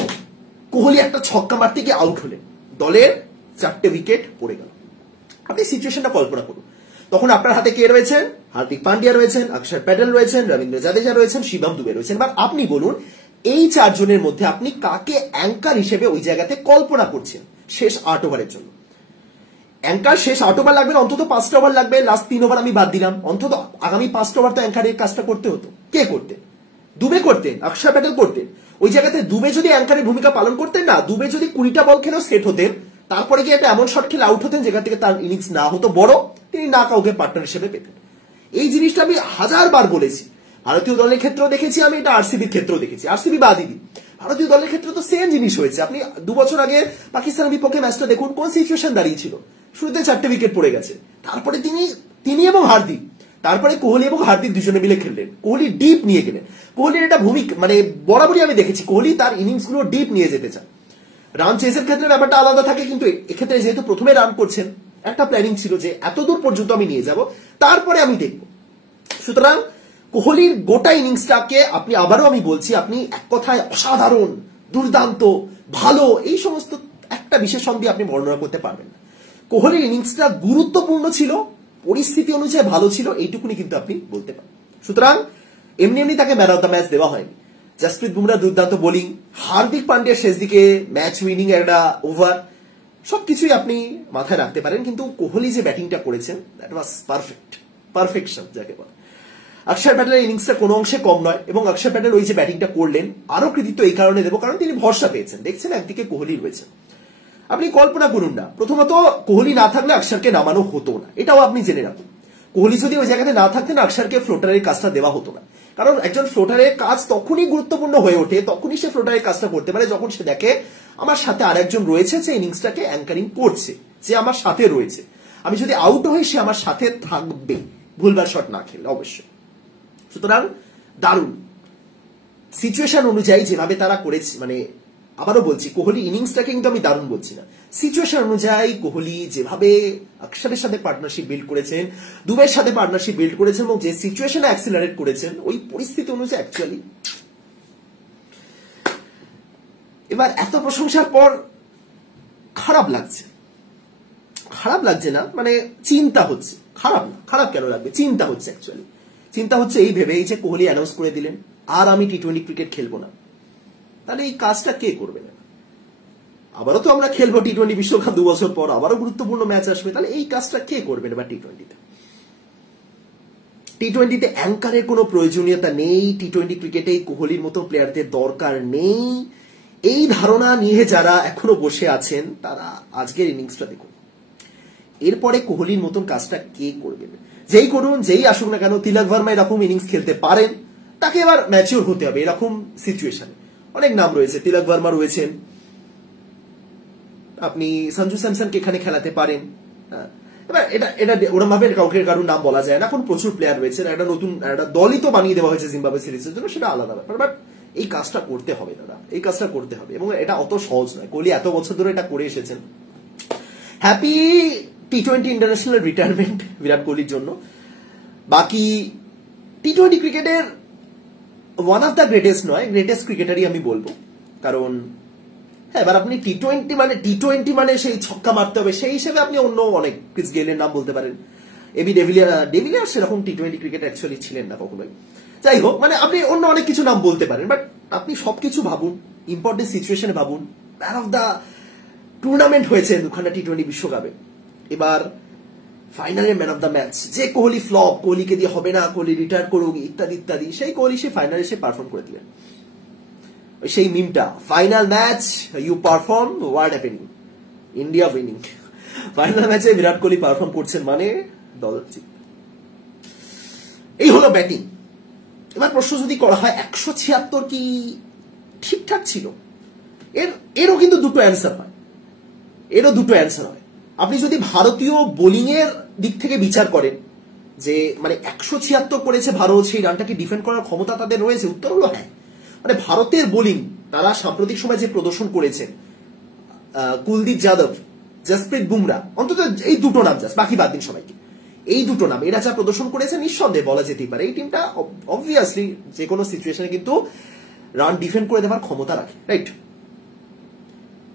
কোহলি একটা ছক্কা মারতে গিয়ে আউট হলেন, দলের 4টে উইকেট পড়ে গেল। আপনি সিচুয়েশনটা কল্পনা করুন, তখন আপনার হাতে কে রয়েছেন? হার্দিক পান্ডিয়া রয়েছেন, অক্ষর প্যাটেল রয়েছেন, রবীন্দ্র জাদেজা রয়েছেন, শিবম দুবে রয়েছেন। এবার আপনি বলুন এই 4 জনের মধ্যে আপনি কাকে অ্যাঙ্কার হিসেবে ওই জায়গাতে কল্পনা করছেন শেষ 8 ওভারের জন্য? অ্যাঙ্কার শেষ 8 ওভার লাগবে, অন্তত 5টা ওভার লাগবে, লাস্ট 3 ওভার আমি বাদ দিলাম, অন্তত আগামী 5টা ওভার তো অ্যাঙ্কারের কাজটা করতে হতো। কে করতেন? দুবে করতেন, অক্ষর প্যাটেল করতেন। ওই জায়গাতে দুবে যদি অ্যাঙ্কারের ভূমিকা পালন করতেন না, দুবে যদি 20টা বল খেলেও সেট হতেন, তারপরে গিয়ে একটা এমন শট খেলে আউট হতেন যেখান থেকে তার ইনিংস না হতো বড়, তিনি না কাউকে পার্টনার হিসেবে পেতেন। এই জিনিসটা আমি 1000বার বলেছি, ভারতীয় দলের ক্ষেত্রেও দেখেছি আমি, এটা আরসিবির ক্ষেত্রেও দেখেছি। আরসিবি বাদ দিই, ভারতীয় দলের ক্ষেত্রে তো সেম জিনিস হয়েছে। আপনি 2 বছর আগে পাকিস্তানের বিপক্ষে ম্যাচটা দেখুন, কোন সিচুয়েশন দাঁড়িয়েছিল, শুরুতে 4টে উইকেট পড়ে গেছে, তারপরে তিনি এবং হার্দিক, তারপরে কোহলি এবং হার্দিক দুজনে মিলে খেললেন, কোহলি ডিপ নিয়ে গেলেন। কোহলির এটা ভূমিকা, মানে বরাবরই আমি দেখেছি কোহলি তার ইনিংস গুলো ডিপ নিয়ে যেতে চান। রান চেসের ক্ষেত্রে ব্যাপারটা আলাদা থাকে, কিন্তু এক্ষেত্রে যেহেতু প্রথমে রান করছেন, একটা প্ল্যানিং ছিল যে এত দূর পর্যন্ত আমি নিয়ে যাব, তারপরে আমি দেখব। সুতরাং কোহলির গোটা ইনিংসটাকে আপনি, আবারও আমি বলছি, আপনি এক কথায় অসাধারণ, দুর্দান্ত, ভালো, এই সমস্ত একটা বিশেষণ দিয়ে আপনি বর্ণনা করতে পারবেন না। কোহলির ইনিংসটা গুরুত্বপূর্ণ ছিল, পরিস্থিতি অনুযায়ী ভালো ছিল, এইটুকুনি কিন্তু আপনি বলতে পারেন। সুতরাং এমনি এমনি তাকে ম্যান অফ দ্য ম্যাচ দেওয়া হয়নি। জসপ্রীত বুমরাহ দুর্দান্ত বোলিং, হার্দিক পান্ডিয়ার শেষ দিকে ম্যাচ উইনিং একটা ওভার, সবকিছুই আপনি মাথায় রাখতে পারেন, কিন্তু কোহলি যে ব্যাটিংটা করেছেন দ্যাট ওয়াজ পারফেক্ট, পারফেকশন যাকে বলে। অক্ষর প্যাটেলের ইনিংসটা কোনো অংশে কম নয়, এবং অক্ষর প্যাটেল ওই যে ব্যাটিংটা করলেন, আরো কৃতিত্ব এই কারণে দেবো কারণ তিনি ভরসা পেয়েছেন। দেখছেন একদিকে কোহলি রয়েছে, আপনি কল্পনা করুন না, প্রথমত কোহলি না থাকলে অক্ষরকে নামানো হতো না, এটাও আপনি জেনে রাখুন। কোহলি যদি ওই জায়গাতে না থাকতেন, অক্ষরকে ফ্লোটারের কাজটা দেওয়া হতো না, কারণ একজন ফ্লোটারের কাজ তখনই গুরুত্বপূর্ণ হয়ে ওঠে, তখনই সে ফ্লোটারের কাজটা করতে পারে যখন সে দেখে আমার সাথে আরেকজন রয়েছে যে ইনিংসটাকে অ্যাঙ্কারিং করছে, যে আমার সাথে রয়েছে, আমি যদি আউট হই সে আমার সাথে থাকবে, ভুলবার শট না খেলে অবশ্যই। সুতরাং দারুণ সিচুয়েশন অনুযায়ী যেভাবে তারা করেছে, মানে আবারও বলছি কোহলি ইনিংসটাকে কিন্তু আমি দারুণ বলছি না, সিচুয়েশন অনুযায়ী কোহলি যেভাবে অক্ষরের সাথে পার্টনারশিপ বিল্ড করেছেন, দুবের সাথে পার্টনারশিপ বিল্ড করেছেন, এবং যে সিচুয়েশনে অ্যাক্সিলারেট করেছেন ওই পরিস্থিতি অনুযায়ী অ্যাকচুয়ালি। এবার এত প্রশংসার পর খারাপ লাগছে, খারাপ লাগছে না মানে চিন্তা হচ্ছে, খারাপ না, খারাপ কেন লাগবে, চিন্তা হচ্ছে অ্যাকচুয়ালি। চিন্তা হচ্ছে এই ভেবে যে কোহলি অ্যানাউন্স করে দিলেন আর আমি টি-20 ক্রিকেট খেলবো না, তাহলে এই কাজটা কে করবে না? আবারও তো আমরা খেলবো টি-20 বিশ্বকাপ 2 বছর পর, আবারও গুরুত্বপূর্ণ ম্যাচ আসবে, তাহলে এই কাজটা কে করবে না? বা টি-20তে অ্যাঙ্কারের কোনো প্রয়োজনীয়তা নেই, টি-20 ক্রিকেটে কোহলির মতো প্লেয়ারদের দরকার নেই, এই ধারণা নিয়ে যারা এখনো বসে আছেন তারা আজকের ইনিংসটা দেখুন। এরপরে কোহলির মতন কাজটা কে করবে? যেই করুন, যেই আসুক না কেন, তিলক ভার্মা এরকম ইনিংস খেলতে পারেন, তাকে এবার ম্যাচিওর হতে হবে এরকম সিচুয়েশনে। অনেক নাম রয়েছে, তিলক ভার্মা রয়েছেন, আপনি সঞ্জু স্যামসনকে এখানে খেলাতে পারেন। এবার এটা ওরকম ভাবে কাউকে কারোর নাম বলা যায় না, এখন প্রচুর প্লেয়ার রয়েছে, একটা নতুন একটা দলই তো বানিয়ে দেওয়া হয়েছে জিম্বাবুয়ে সিরিজের জন্য, সেটা আলাদা ব্যাপার। বাট এই কাজটা করতে হবে দাদা, এই কাজটা করতে হবে, এবং এটা অত সহজ নয়। কোহলি এত বছর ধরে এটা করে এসেছেন। হ্যাপি টি-20 ইন্টারন্যাশনাল রিটায়ারমেন্ট বিরাট কোহলির জন্য। বাকি টি-20 ক্রিকেটের ওয়ান অফ দ্য গ্রেটেস্ট নয়, গ্রেটেস্ট ক্রিকেটারই আমি বলবো, কারণ হ্যাঁ এবার আপনি টি-20 মানে সেই ছক্কা মারতে হবে, সেই হিসেবে আপনি অন্য অনেক, ক্রিস গেইলের নাম বলতে পারেন, এবি ডেভিলিয়ার সেরকম টি-20 ক্রিকেট অ্যাকচুয়ালি ছিলেন না কখনোই। যাই হোক, মানে আপনি অন্য অনেক কিছু নাম বলতে পারেন, বাট আপনি সবকিছু ভাবুন, ইম্পর্টেন্ট সিচুয়েশনে ভাবুন। ম্যান অফ দ্য টুর্নামেন্ট হয়েছে দুখানা টি-20 বিশ্বকাপে, এবার ফাইনালে ম্যান অফ দ্য ম্যাচ, যে কোহলি ফ্লপ, কোহলিকে দিয়ে হবে না, কোহলি রিটায়ার করুক ইত্যাদি ইত্যাদি, সেই কোহলি সে ফাইনালে সে পারফর্ম করে দিলেন। সেই মিমটা, final match you perform, what happening, India winning. Final ম্যাচে বিরাট কোহলি পারফর্ম করছেন মানে দল জিত। এই হলো ব্যাটিং। এবার প্রশ্ন যদি করা হয় 176 কি ঠিকঠাক ছিল, এরও কিন্তু দুটো অ্যান্সার হয়, এরও দুটো অ্যান্সার হয়। আপনি যদি ভারতীয় বোলিং এর দিক থেকে বিচার করেন, যে মানে 176 করেছে ভারত, সেই রানটাকে ডিফেন্ড করার ক্ষমতা তাদের রয়েছে? উত্তর হলো হ্যাঁ। মানে ভারতের বোলিং তারা সাম্প্রতিক সময় যে প্রদর্শন করেছেন, কুলদীপ যাদব, জসপ্রীত বুমরা, অন্তত এই দুটো নাম জাস্ট, বাকি বাদ দিন সবাইকে, এই দুটো নাম এরা যা প্রদর্শন করেছে নিঃসন্দেহে বলা যেতেই পারে এই টিমটা অবভিয়াসলি যে কোনো সিচুয়েশনে কিন্তু রান ডিফেন্ড করে দেওয়ার ক্ষমতা রাখে, রাইট?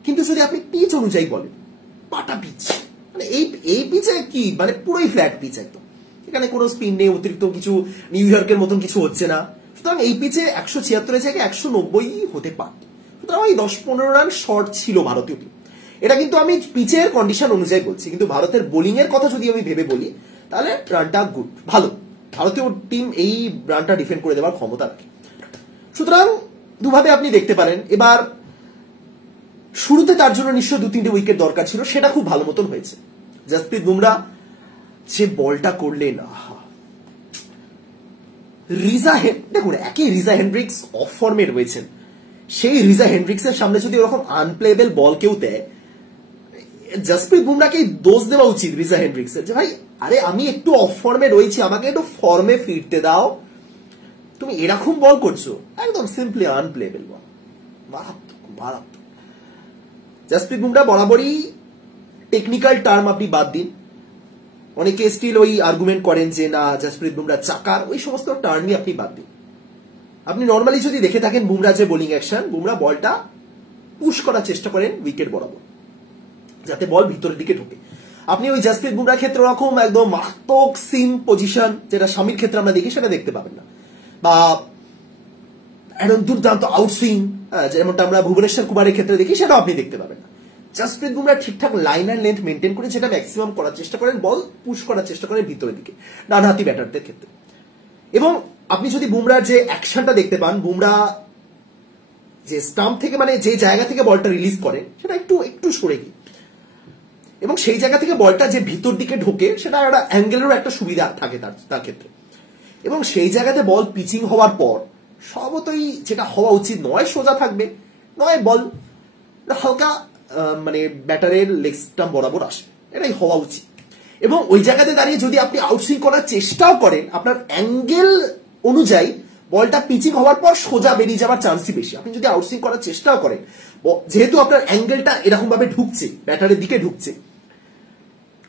কিন্তু যদি আপনি পিচ অনুযায়ী বলেন, পাটা পিচ, মানে এই পিচে কি মানে পুরোই ফ্ল্যাট পিচ একদম, এখানে কোনো স্পিন নেই, অতিরিক্ত কিছু নিউ ইয়র্কের মতন কিছু হচ্ছে না। সুতরাং এই পিচে 176 জায়গায় 190 হতে পারে। সুতরাং ওই 10-15 রান শর্ট ছিল ভারতীয় টিম। এটা কিন্তু আমি পিচের কন্ডিশন অনুযায়ী বলছি, কিন্তু ভারতের বোলিং এর কথা যদি আমি ভেবে বলি তাহলে রানটা গুড, ভালো, ভারতীয় টিম এই রানটা ডিফেন্ড করে দেওয়ার ক্ষমতা রাখে। সুতরাং দুভাবে আপনি দেখতে পারেন। এবার শুরুতে তার জন্য নিশ্চয় 2-3টে উইকেট দরকার ছিল, সেটা খুব ভালো মতন হয়েছে। জসপ্রীত বুমরা যে বলটা করলেন, দেখুন একই রিজা হেন্ড্রিক্স অফ ফর্মে রয়েছেন, সেই রিজা হেন্ড্রিক্সের সামনে যদি ওরকম আনপ্লেয়েবল বল কেউ দেয়, জসপ্রীত বুমরাকে দোষ দেওয়া উচিত রিজা হেন্ড্রিক্সের, যে ভাই আরে আমি একটু অফ ফর্মে রয়েছি, আমাকে একটু ফর্মে ফিরতে দাও, তুমি এরকম বল করছো, একদম সিম্পলি আনপ্লেয়েবল বল, মারাত্মক। জসপ্রীত বুমরা বরাবরই টেকনিক্যাল টার্ম আপনি বাদ দিন, অনেকে স্টিল ওই আর্গুমেন্ট করেন যে না জসপ্রীত বুমরা চাকার, ওই সমস্ত টার্মই আপনি বাদ দিন। আপনি নর্মালি যদি দেখে থাকেন বুমরা যে বোলিং অ্যাকশন, বুমরা বলটা পুশ করার চেষ্টা করেন উইকেট বরাবর, যাতে বল ভিতরের দিকে ঢোকে। আপনি ওই জসপ্রীত বুমরার ক্ষেত্রে ওরকম একদম মারাত্মক সিম পজিশন যেটা স্বামীর ক্ষেত্রে আমরা দেখি সেটা দেখতে পাবেন না, বা একদম দুর্দান্ত আউটসুইং যেমনটা আমরা ভুবনেশ্বর কুমারের ক্ষেত্রে দেখি সেটাও আপনি দেখতে পাবেন না। জসপ্রীত বুমরা ঠিকঠাক লাইন অ্যান্ড লেন্থ মেনটেন করে যেটা ম্যাক্সিমাম করার চেষ্টা করেন, বল পুশ করার চেষ্টা করেন ভিতরের দিকে ডানহাতি ব্যাটারদের ক্ষেত্রে। এবং আপনি যদি বুমরার যে অ্যাকশনটা দেখতে পান, বুমরা যে স্টাম্প থেকে মানে যে জায়গা থেকে বলটা রিলিজ করে সেটা একটু সরে গিয়ে, এবং সেই জায়গা থেকে বলটা যে ভিতর দিকে ঢোকে সেটা একটা অ্যাঙ্গেলেরও একটা সুবিধা থাকে তার ক্ষেত্রে। এবং সেই জায়গাতে বল পিচিং হওয়ার পর স্বভাবতই যেটা হওয়া উচিত, নয় সোজা থাকবে, নয় বল হালকা মানে ব্যাটারের লেগ স্টাম্প বরাবর আসে, এটাই হওয়া উচিত। এবং ওই জায়গাতে দাঁড়িয়ে যদি আপনি আউটসুইং করার চেষ্টাও করেন, আপনার অ্যাঙ্গেল অনুযায়ী বলটা পিচিং হওয়ার পর সোজা বেরিয়ে যাওয়ার চান্সই বেশি। আপনি যদি আউটসুইং করার চেষ্টাও করেন, যেহেতু আপনার অ্যাঙ্গেলটা এরকম ভাবে ঢুকছে, ব্যাটারের দিকে ঢুকছে,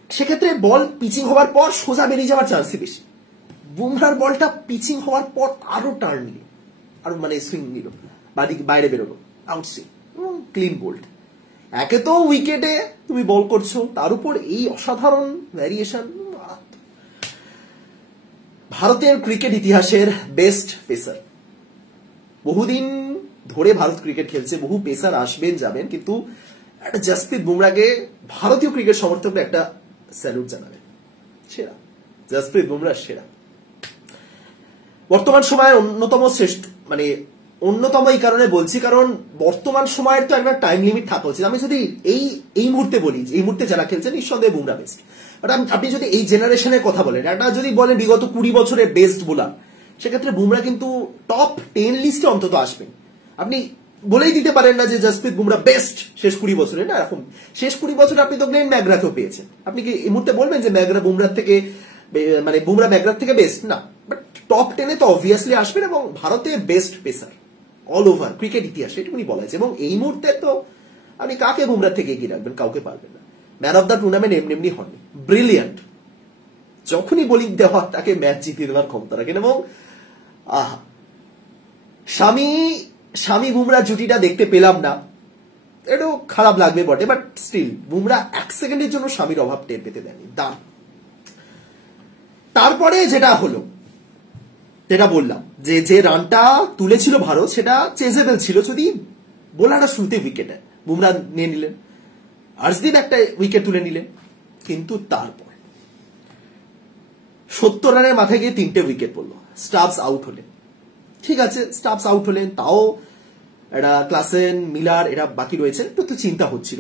সেক্ষেত্রে বল পিচিং হওয়ার পর সোজা বেরিয়ে যাওয়ার চান্সই বেশি। বুমরার বলটা পিচিং হওয়ার পর আরো টার্ন নিল, আরো মানে সুইং নিল, বাইরে বেরোলো, আউটসুইং এবং ক্লিন বোল্ড। একে তো উইকেটে তুমি বল করছো, তার উপর এই অসাধারণ ভ্যারিয়েশন। ভারতের ক্রিকেট ইতিহাসের বেস্ট পেসার, বহুদিন ধরে ভারত ক্রিকেট খেলছে, বহু পেসার আসবেন যাবেন, কিন্তু একটা জসপ্রীত বুমরাকে ভারতীয় ক্রিকেট সমর্থকরা একটা স্যালুট জানাবেন, সেরা জসপ্রীত বুমরা সেরা। বর্তমান সময়ের অন্যতম শ্রেষ্ঠ, মানে অন্যতম এই কারণে বলছি কারণ বর্তমান সময়ের তো একটা টাইম লিমিট থাকা উচিত। আমি যদি এই মুহূর্তে বলি, এই মুহূর্তে যারা খেলছেন নিঃসন্দেহে বুমরা বেস্ট, বাট আপনি যদি এই জেনারেশনের কথা বলেন, একটা যদি বলেন বিগত 20 বছরের বেস্ট বোলার, সেক্ষেত্রে বুমরা কিন্তু টপ 10 লিস্টে অন্তত আসবেন। আপনি বলেই দিতে পারেন না যে জসপ্রীত বুমরা বেস্ট শেষ 20 বছরে, না এরকম শেষ 20 বছরে আপনি তো গ্লেন ম্যাকগ্রাথও পেয়েছেন, আপনি কি এই মুহূর্তে বলবেন যে বুমরার থেকে মানে বুমরা ম্যাকগ্রাথ থেকে বেস্ট না, বাট টপ 10-এ তো অবভিয়াসলি আসবেন এবং ভারতের best pacer all over cricket ইতিহাসে এটুকুনি বলা হয়েছে। এবং এই মুহূর্তে তো আপনি কাকে বুমরার থেকে এগিয়ে রাখবেন, কাউকে পারবেন না। ম্যান অফ দ্য টুর্নামেন্ট এমনি হননি, ব্রিলিয়ান্ট, যখনই বোলিং দেওয়া তাকে ম্যাচ জিতিয়ে দেওয়ার ক্ষমতা রাখেন। এবং স্বামী বুমরা জুটিটা দেখতে পেলাম না, এটাও খারাপ লাগবে বটে, বাট স্টিল বুমরা 1 সেকেন্ডের জন্য স্বামীর অভাব টের পেতে দেননি, দাম। তারপরে যেটা হলো, যেটা বললাম যে রানটা তুলেছিল ভারত সেটা চেজেবল ছিল যদি বোলাররা শুরুতে উইকেটে, বুমরা নিয়ে নিলেন, আর্শদীপ একটা উইকেট তুলে নিলেন, কিন্তু তারপর 70 রানের মাথায় গিয়ে 3টে উইকেট পড়লো, স্টাবস আউট হলেন। ঠিক আছে, স্টাবস আউট হলেন, তাও এটা ক্লাসেন মিলার এরা বাকি রয়েছেন, তো চিন্তা হচ্ছিল।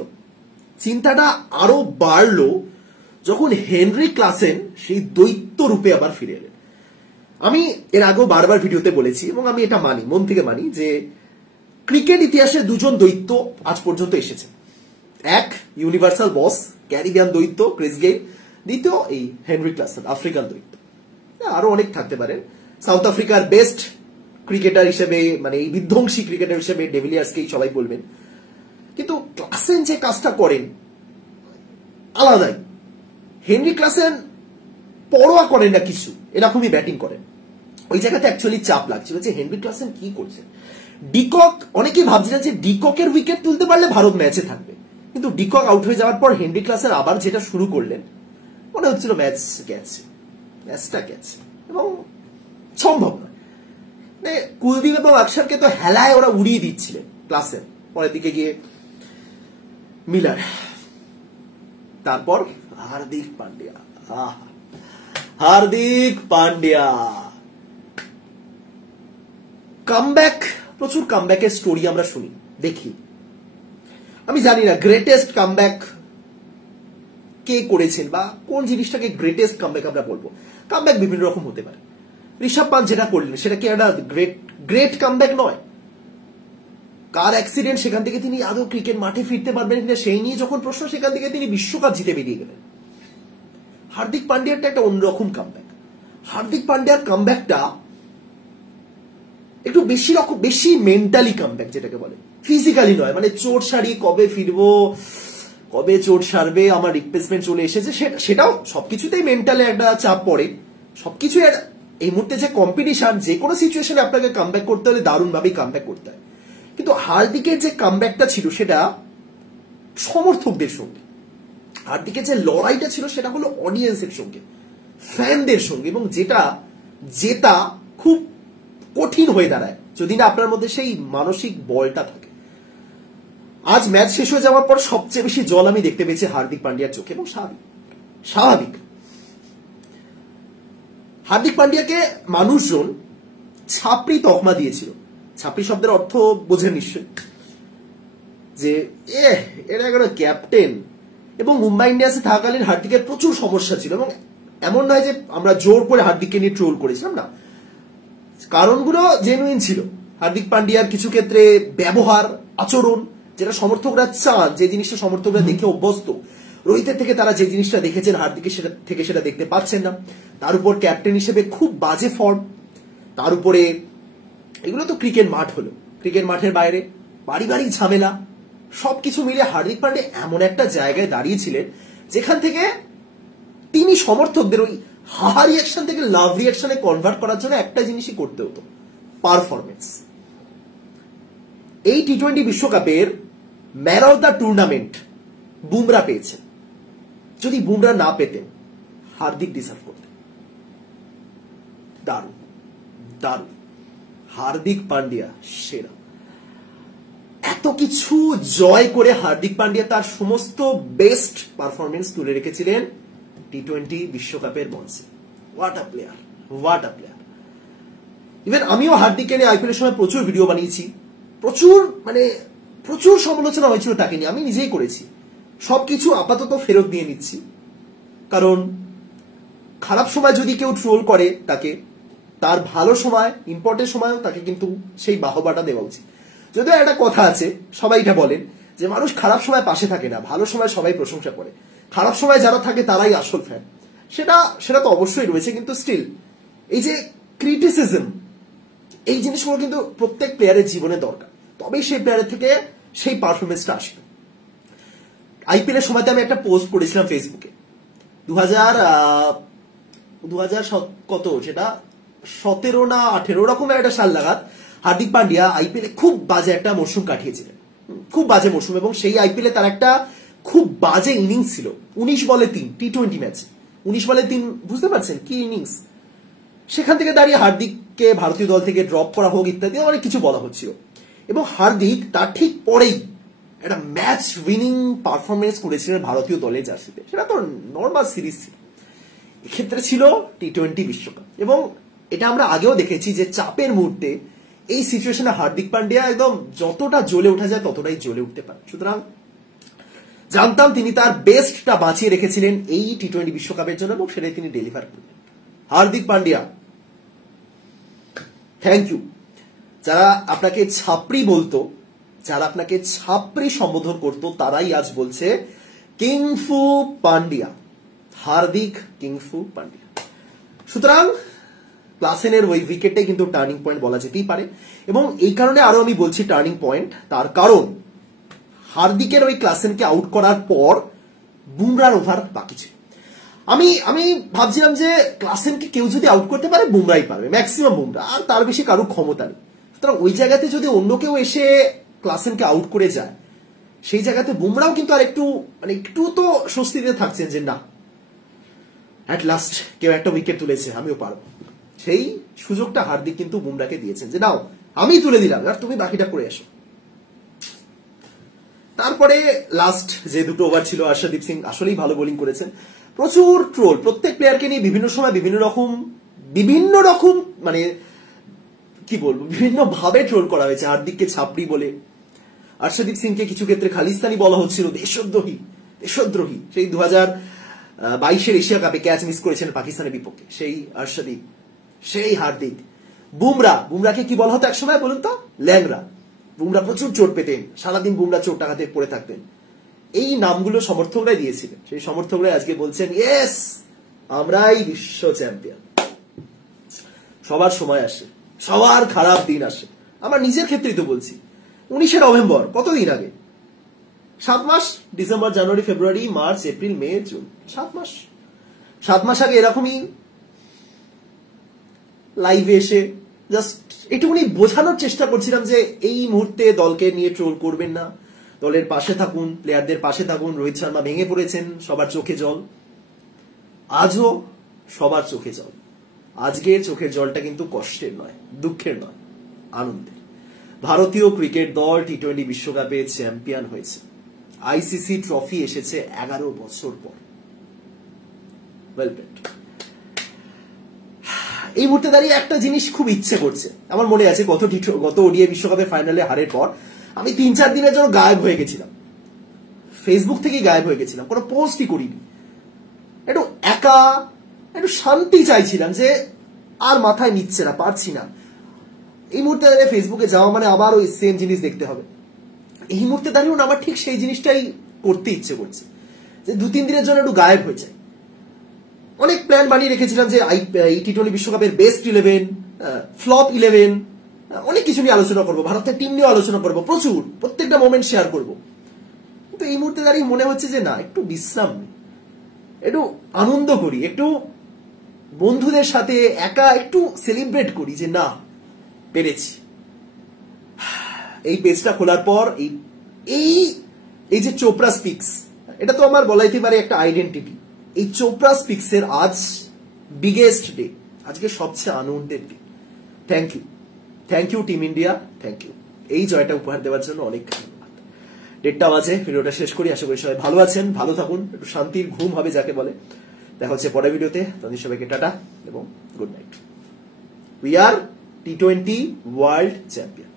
চিন্তাটা আরো বাড়লো যখন হেনরি ক্লাসেন সেই দৈত্য রূপে আবার ফিরে এলেন। আমি এর আগেও বারবার ভিডিওতে বলেছি এবং আমি এটা মানি, মন থেকে মানি, যে ক্রিকেট ইতিহাসে 2জন দৈত্য আজ পর্যন্ত এসেছে। এক ইউনিভার্সাল বস ক্যারিবিয়ান দৈত্য ক্রিস গেইল, দ্বিতীয় এই হেনরি ক্লাসেন আফ্রিকান দৈত্য। আরো অনেক থাকতে পারেন। সাউথ আফ্রিকার বেস্ট ক্রিকেটার হিসেবে, মানে এই বিধ্বংসী ক্রিকেটার হিসেবে ডেভিলিয়ার্সকেই সবাই বলবেন, কিন্তু ক্লাসেন যে কাজটা করেন আলাদাই। হেনরি ক্লাসেন পরোয়া করেন না কিছু, এরকমই ব্যাটিং করেন। ওই জায়গাতে অ্যাকচুয়ালি চাপ লাগছিল যে হেনরি ক্লাসেন কি করছেন। ডিকক, অনেকেই ভাবছিলেন যে ডিককের উইকেট তুলতে পারলে ভারত ম্যাচে থাকবে, কিন্তু ডিকক আউট হয়ে যাওয়ার পর হেনরি ক্লাসেন আবার যেটা শুরু করলেন, মনে হচ্ছিল ম্যাচটা গেছে এবং সম্ভব নয়। কুলদীপ এবং আকসারকে তো হেলায় ওরা উড়িয়ে দিচ্ছিলেন ক্লাসেন, পরের দিকে গিয়ে মিলার, তারপর হার্দিক পান্ডিয়া কামব্যাক, প্রচুর কামব্যাকের স্টোরি আমরা শুনি, দেখি। আমি জানি না গ্রেটেস্ট কামব্যাক কে করেছেন বা কোন জিনিসটাকে গ্রেটেস্ট কামব্যাক আমরা বলবো। কামব্যাক বিভিন্ন রকম হতে পারে। ঋষভ পান্ট যেটা করলেন সেটা কি একটা গ্রেট কামব্যাক নয়? কার অ্যাক্সিডেন্ট, সেখান থেকে তিনি আদৌ ক্রিকেট মাঠে ফিরতে পারবেন কিনা সেই নিয়ে যখন প্রশ্ন, সেখান থেকে তিনি বিশ্বকাপ জিতে বেরিয়ে গেলেন। হার্দিক পান্ডিয়ারটা একটা অন্যরকম কামব্যাক। হার্দিক পান্ডিয়ার কামব্যাকটা একটু বেশি মেন্টালি কামব্যাক, যেটাকে বলে ফিজিক্যালি নয়। মানে চোট সারিয়ে কবে ফিরবো, কবে চোট সারবে, আমার রিপ্লেসমেন্ট চলে এসেছে, সেটাও সবকিছুতেই মেন্টালে একটা চাপ পড়ে। সবকিছু এই মুহূর্তে যে কম্পিটিশন, যে কোনো সিচুয়েশনে আপনাকে কামব্যাক করতে হলে দারুণভাবেই কামব্যাক করতে হয়। কিন্তু হার্দিকের যে কামব্যাকটা ছিল সেটা সমর্থকদের সঙ্গে, হার্দিকের যে লড়াইটা ছিল সেটা হলো অডিয়েন্সের সঙ্গে, ফ্যানদের সঙ্গে, এবং যেটা জেতা খুব কঠিন হয়ে দাঁড়ায় যদি না আপনার মধ্যে সেই মানসিক বলটা থাকে। আজ ম্যাচ শেষ হয়ে যাওয়ার পর সবচেয়ে বেশি জল আমি দেখতে পেয়েছি হার্দিক পান্ডিয়ার চোখে, এবং স্বাভাবিক। হার্দিক পান্ডিয়াকে মানুষজন ছাপড়ি তকমা দিয়েছিল। ছাপড়ি শব্দের অর্থ বোঝেন নিশ্চয়, যে এটা একটা ক্যাপ্টেন। এবং মুম্বাই ইন্ডিয়ান্সে থাকাকালীন হার্দিকের প্রচুর সমস্যা ছিল, এবং এমন নয় যে আমরা জোর করে হার্দিককে নিয়ে ট্রোল করেছিলাম, না, কারণগুলো জেনুইন ছিল। হার্দিক পান্ডিয়ার কিছু ক্ষেত্রে ব্যবহার, আচরণ, যেটা সমর্থকরা চান, যে জিনিসটা সমর্থকরা দেখে অভ্যস্ত, রোহিতের থেকে তারা যে জিনিসটা দেখেছেন হার্দিকের সেটা দেখতে পাচ্ছেন না। তার উপর ক্যাপ্টেন হিসেবে খুব বাজে ফর্ম, তার উপরে এগুলো তো ক্রিকেট মাঠ হলো, ক্রিকেট মাঠের বাইরে পারিবারিক ঝামেলা, সবকিছু মিলে হার্দিক পান্ডে এমন একটা জায়গায় দাঁড়িয়েছিলেন যেখান থেকে তিনি সমর্থকদের ওই হাহা রিয়াকশন থেকে লাভ রিয়াকশনে কনভার্ট করার জন্য একটা জিনিসই করতে হতো, পারফরমেন্স। এই টি-20 বিশ্বকাপের man of the tournament Bumrah পেয়েছে। যদি বুমরা না পেতেন, হার্দিক ডিজার্ভ করতেন। দারুণ দারুণ, হার্দিক পান্ডিয়া সেরা। এত কিছু জয় করে হার্দিক পান্ডিয়া তার সমস্ত বেস্ট পারফরমেন্স তুলে রেখেছিলেন টি-20 বিশ্বকাপের মঞ্চে। What a player, what a player. Even আমিও হার্দিককে নিয়ে আইপিএলের সময় প্রচুর ভিডিও বানিয়েছি, প্রচুর সমালোচনা হয়েছিল তাকে নিয়ে, আমি নিজেই করেছি। সবকিছু আপাতত ফেরত দিয়ে নিচ্ছি, কারণ খারাপ সময় যদি কেউ ট্রোল করে তাকে, তার ভালো সময়, ইম্পর্টেন্ট সময়ও তাকে কিন্তু সেই বাহবাটা দেওয়া উচিত। যদিও একটা কথা আছে, সবাই এটা বলেন যে মানুষ খারাপ সময় পাশে থাকে না, ভালো সময় সবাই প্রশংসা করে, খারাপ সময় যারা থাকে তারাই আসল ফ্যান। সেটা তো অবশ্যই রয়েছে, কিন্তু স্টিল এই যে ক্রিটিসিজম, এই জিনিসগুলো কিন্তু প্রত্যেক প্লেয়ারের জীবনে দরকার, তবেই সেই প্লেয়ারের থেকে সেই পারফরমেন্সটা আসবে। আইপিএল এর সময়তে আমি একটা পোস্ট করেছিলাম ফেসবুকে, 2000 কত, সেটা 17 না 18 ওরকম একটা সাল নাগাদ হার্দিক পান্ডিয়া আইপিএল এ খুব বাজে একটা মরশুম কাটিয়েছিলেন, খুব বাজে মরশুম। এবং সেই আইপিএল এ তার একটা খুব বাজে ইনিংস ছিল, 19 বলে 3 টি-20 ম্যাচে, 19 বলে 3, বুঝতে পারছেন কি ইনিংস। সেখান থেকে দাঁড়িয়ে হার্দিককে ভারতীয় দল থেকে ড্রপ করা হোক ইত্যাদি অনেক কিছু বলা হচ্ছিল, এবং হার্দিক তার ঠিক পরেই একটা ম্যাচ উইনিং পারফরমেন্স করেছিলেন ভারতীয় দলের জার্সিতে। সেটা তো নর্মাল সিরিজ ছিল, এক্ষেত্রে ছিল টি-20 বিশ্বকাপ। এবং এটা আমরা আগেও দেখেছি যে চাপের মুহূর্তে এই সিচুয়েশনে হার্দিক পান্ডিয়া একদম যতটা জ্বলে ওঠা যায় ততটাই জ্বলে উঠতে পারে। সুতরাং জানতাম তিনি তার বেস্টটা বাঁচিয়ে রেখেছিলেন এই টি-20 বিশ্বকাপের জন্য, এবং সেটাই তিনি ডেলিভার করলেন। Hardik Pandya, thank you. যারা আপনাকে ছাপড়ি বলতো, যারা আপনাকে ছাপড়ি সম্বোধন করতো, তারাই আজ বলছে কিংফু পান্ডিয়া, হার্দিক কিংফু পান্ডিয়া। সুতরাং ক্লাসেনের ওই উইকেটটাই কিন্তু টার্নিং পয়েন্ট বলা যেতেই পারে। এবং এই কারণে আরো আমি বলছি টার্নিং পয়েন্ট, তার কারণ হার্দিকের ওই ক্লাসেনকে আউট করার পর বুমরার ওভার বাকি ছিল। আমি ভাবছিলাম যে ক্লাসেনকে কেউ যদি আউট করতে পারে বুমরাই পারবে, ম্যাক্সিমাম বুমরা, আর তার বেশি কারো ক্ষমতা নেই। সুতরাং ওই জায়গাতে যদি অন্য কেউ এসে ক্লাসেনকে আউট করে যায়, সেই জায়গাতে বুমরাও কিন্তু আর একটু তো স্বস্তিতে থাকছেন যে না, অ্যাট লাস্ট কেউ একটা উইকেট তুলেছে, আমিও পারবো। সেই সুযোগটা হার্দিক কিন্তু বুমরাকে দিয়েছেন যে নাও আমি তুলে দিলাম, আর তুমি বাকিটা করে এসো। তারপরে লাস্ট যে দুটো ওভার ছিল, আর্শদীপ সিং আসলেই ভালো বোলিং করেছেন। প্রচুর ট্রোল, প্রত্যেক প্লেয়ারকে নিয়ে বিভিন্ন সময় বিভিন্ন রকম মানে কি বলবো, বিভিন্ন ভাবে ট্রোল করা হয়েছে। হার্দিককে ছাপড়ি বলে, আর্শদীপ সিংকে কিছু ক্ষেত্রে খালিস্তানি বলা হচ্ছিল, দেশদ্রোহী। সেই 2022 এশিয়া কাপে ক্যাচ মিস করেছেন পাকিস্তানের বিপক্ষে সেই আর্শদীপ, সেই হার্দিক। বুমরাকে কি বলা হতো একসময় বলুন তো? ল্যাংরা। বুমরা প্রচুর চোট পেতেন, সারাদিন বুমরা চোট টাকাতে পড়ে থাকতেন। এই নামগুলো সমর্থকরাই দিয়েছিলেন। সেই সমর্থকরাই আজকে বলছেন ইয়েস, আমরাই বিশ্ব চ্যাম্পিয়ন। সবার সময় আসে, সবার খারাপ দিন আসে। আমার নিজের ক্ষেত্রেই তো বলছি, 19 নভেম্বর, কতদিন আগে? 7 মাস, ডিসেম্বর, জানুয়ারি, ফেব্রুয়ারি, মার্চ, এপ্রিল, মে, জুন, 7 মাস আগে এরকমই লাইভে এসে জাস্ট একটুখানি বোঝানোর চেষ্টা করছিলাম যে এই মুহূর্তে দলকে নিয়ে ট্রোল করবেন না, দলের পাশে থাকুন, প্লেয়ারদের পাশে থাকুন। রোহিত শর্মা ভেঙে পড়েছেন, সবার চোখে জল, আজও সবার চোখে জল। আজকের চোখের জলটা কিন্তু কষ্টের নয়, দুঃখের নয়, আনন্দের। ভারতীয় ক্রিকেট দল টি-20 বিশ্বকাপে চ্যাম্পিয়ন হয়েছে। আইসিসি ট্রফি এসেছে 11 বছর পর। Well played. এই মুহূর্তে দাঁড়িয়ে একটা জিনিস খুব ইচ্ছে করছে। আমার মনে আছে গত ওডিআই বিশ্বকাপের ফাইনালে হারের পর আমি 3-4 দিনের জন্য গায়েব হয়ে গেছিলাম, ফেসবুক থেকেই গায়েব হয়ে গেছিলাম, কোনো পোস্টই করিনি। একটু একা, একটু শান্তি চাইছিলাম যে আর মাথায় নিচ্ছে না, পারছি না। এই মুহূর্তে দাঁড়িয়ে ফেসবুকে যাওয়া মানে আবার ওই সেম জিনিস দেখতে হবে। এই মুহূর্তে দাঁড়িয়ে আমার ঠিক সেই জিনিসটাই করতে ইচ্ছে করছে, যে 2-3 দিনের জন্য একটু গায়েব হয়ে যায়। অনেক প্ল্যান বানিয়ে রেখেছিলাম যে এই টি-20 বিশ্বকাপের বেস্ট 11, ফ্লপ 11, অনেক কিছু নিয়ে আলোচনা করবো, ভারতের টিম নিয়ে আলোচনা করবো, প্রচুর, প্রত্যেকটা মোমেন্ট শেয়ার করবো। কিন্তু এই মুহূর্তে দাঁড়িয়ে মনে হচ্ছে যে না, একটু বিশ্রাম, একটু আনন্দ করি, একটু বন্ধুদের সাথে একা একটু সেলিব্রেট করি যে না, পেরেছি। এই পেজটা খোলার পর এই যে চোপড়া স্পিক্স, এটা তো আমার বলাইতে পারে একটা আইডেন্টিটি। এই চোপড়া স্পিক্স এর আজ বিগেস্ট ডে, আজকে সবচেয়ে আনন্দের দিন। Thank you team India, thank you এই জয়টা উপহার দেওয়ার জন্য। অনেক ধন্যবাদ। 1:30 বাজে, ভিডিওটা শেষ করি। আশা করি সবাই ভালো আছেন, ভালো থাকুন, একটু শান্তির ঘুম হবে যাকে বলে। দেখা হচ্ছে পরের ভিডিওতে। তাদের সবাইকে টাটা এবং গুড নাইট। উই আর টি-20 ওয়ার্ল্ড চ্যাম্পিয়ন।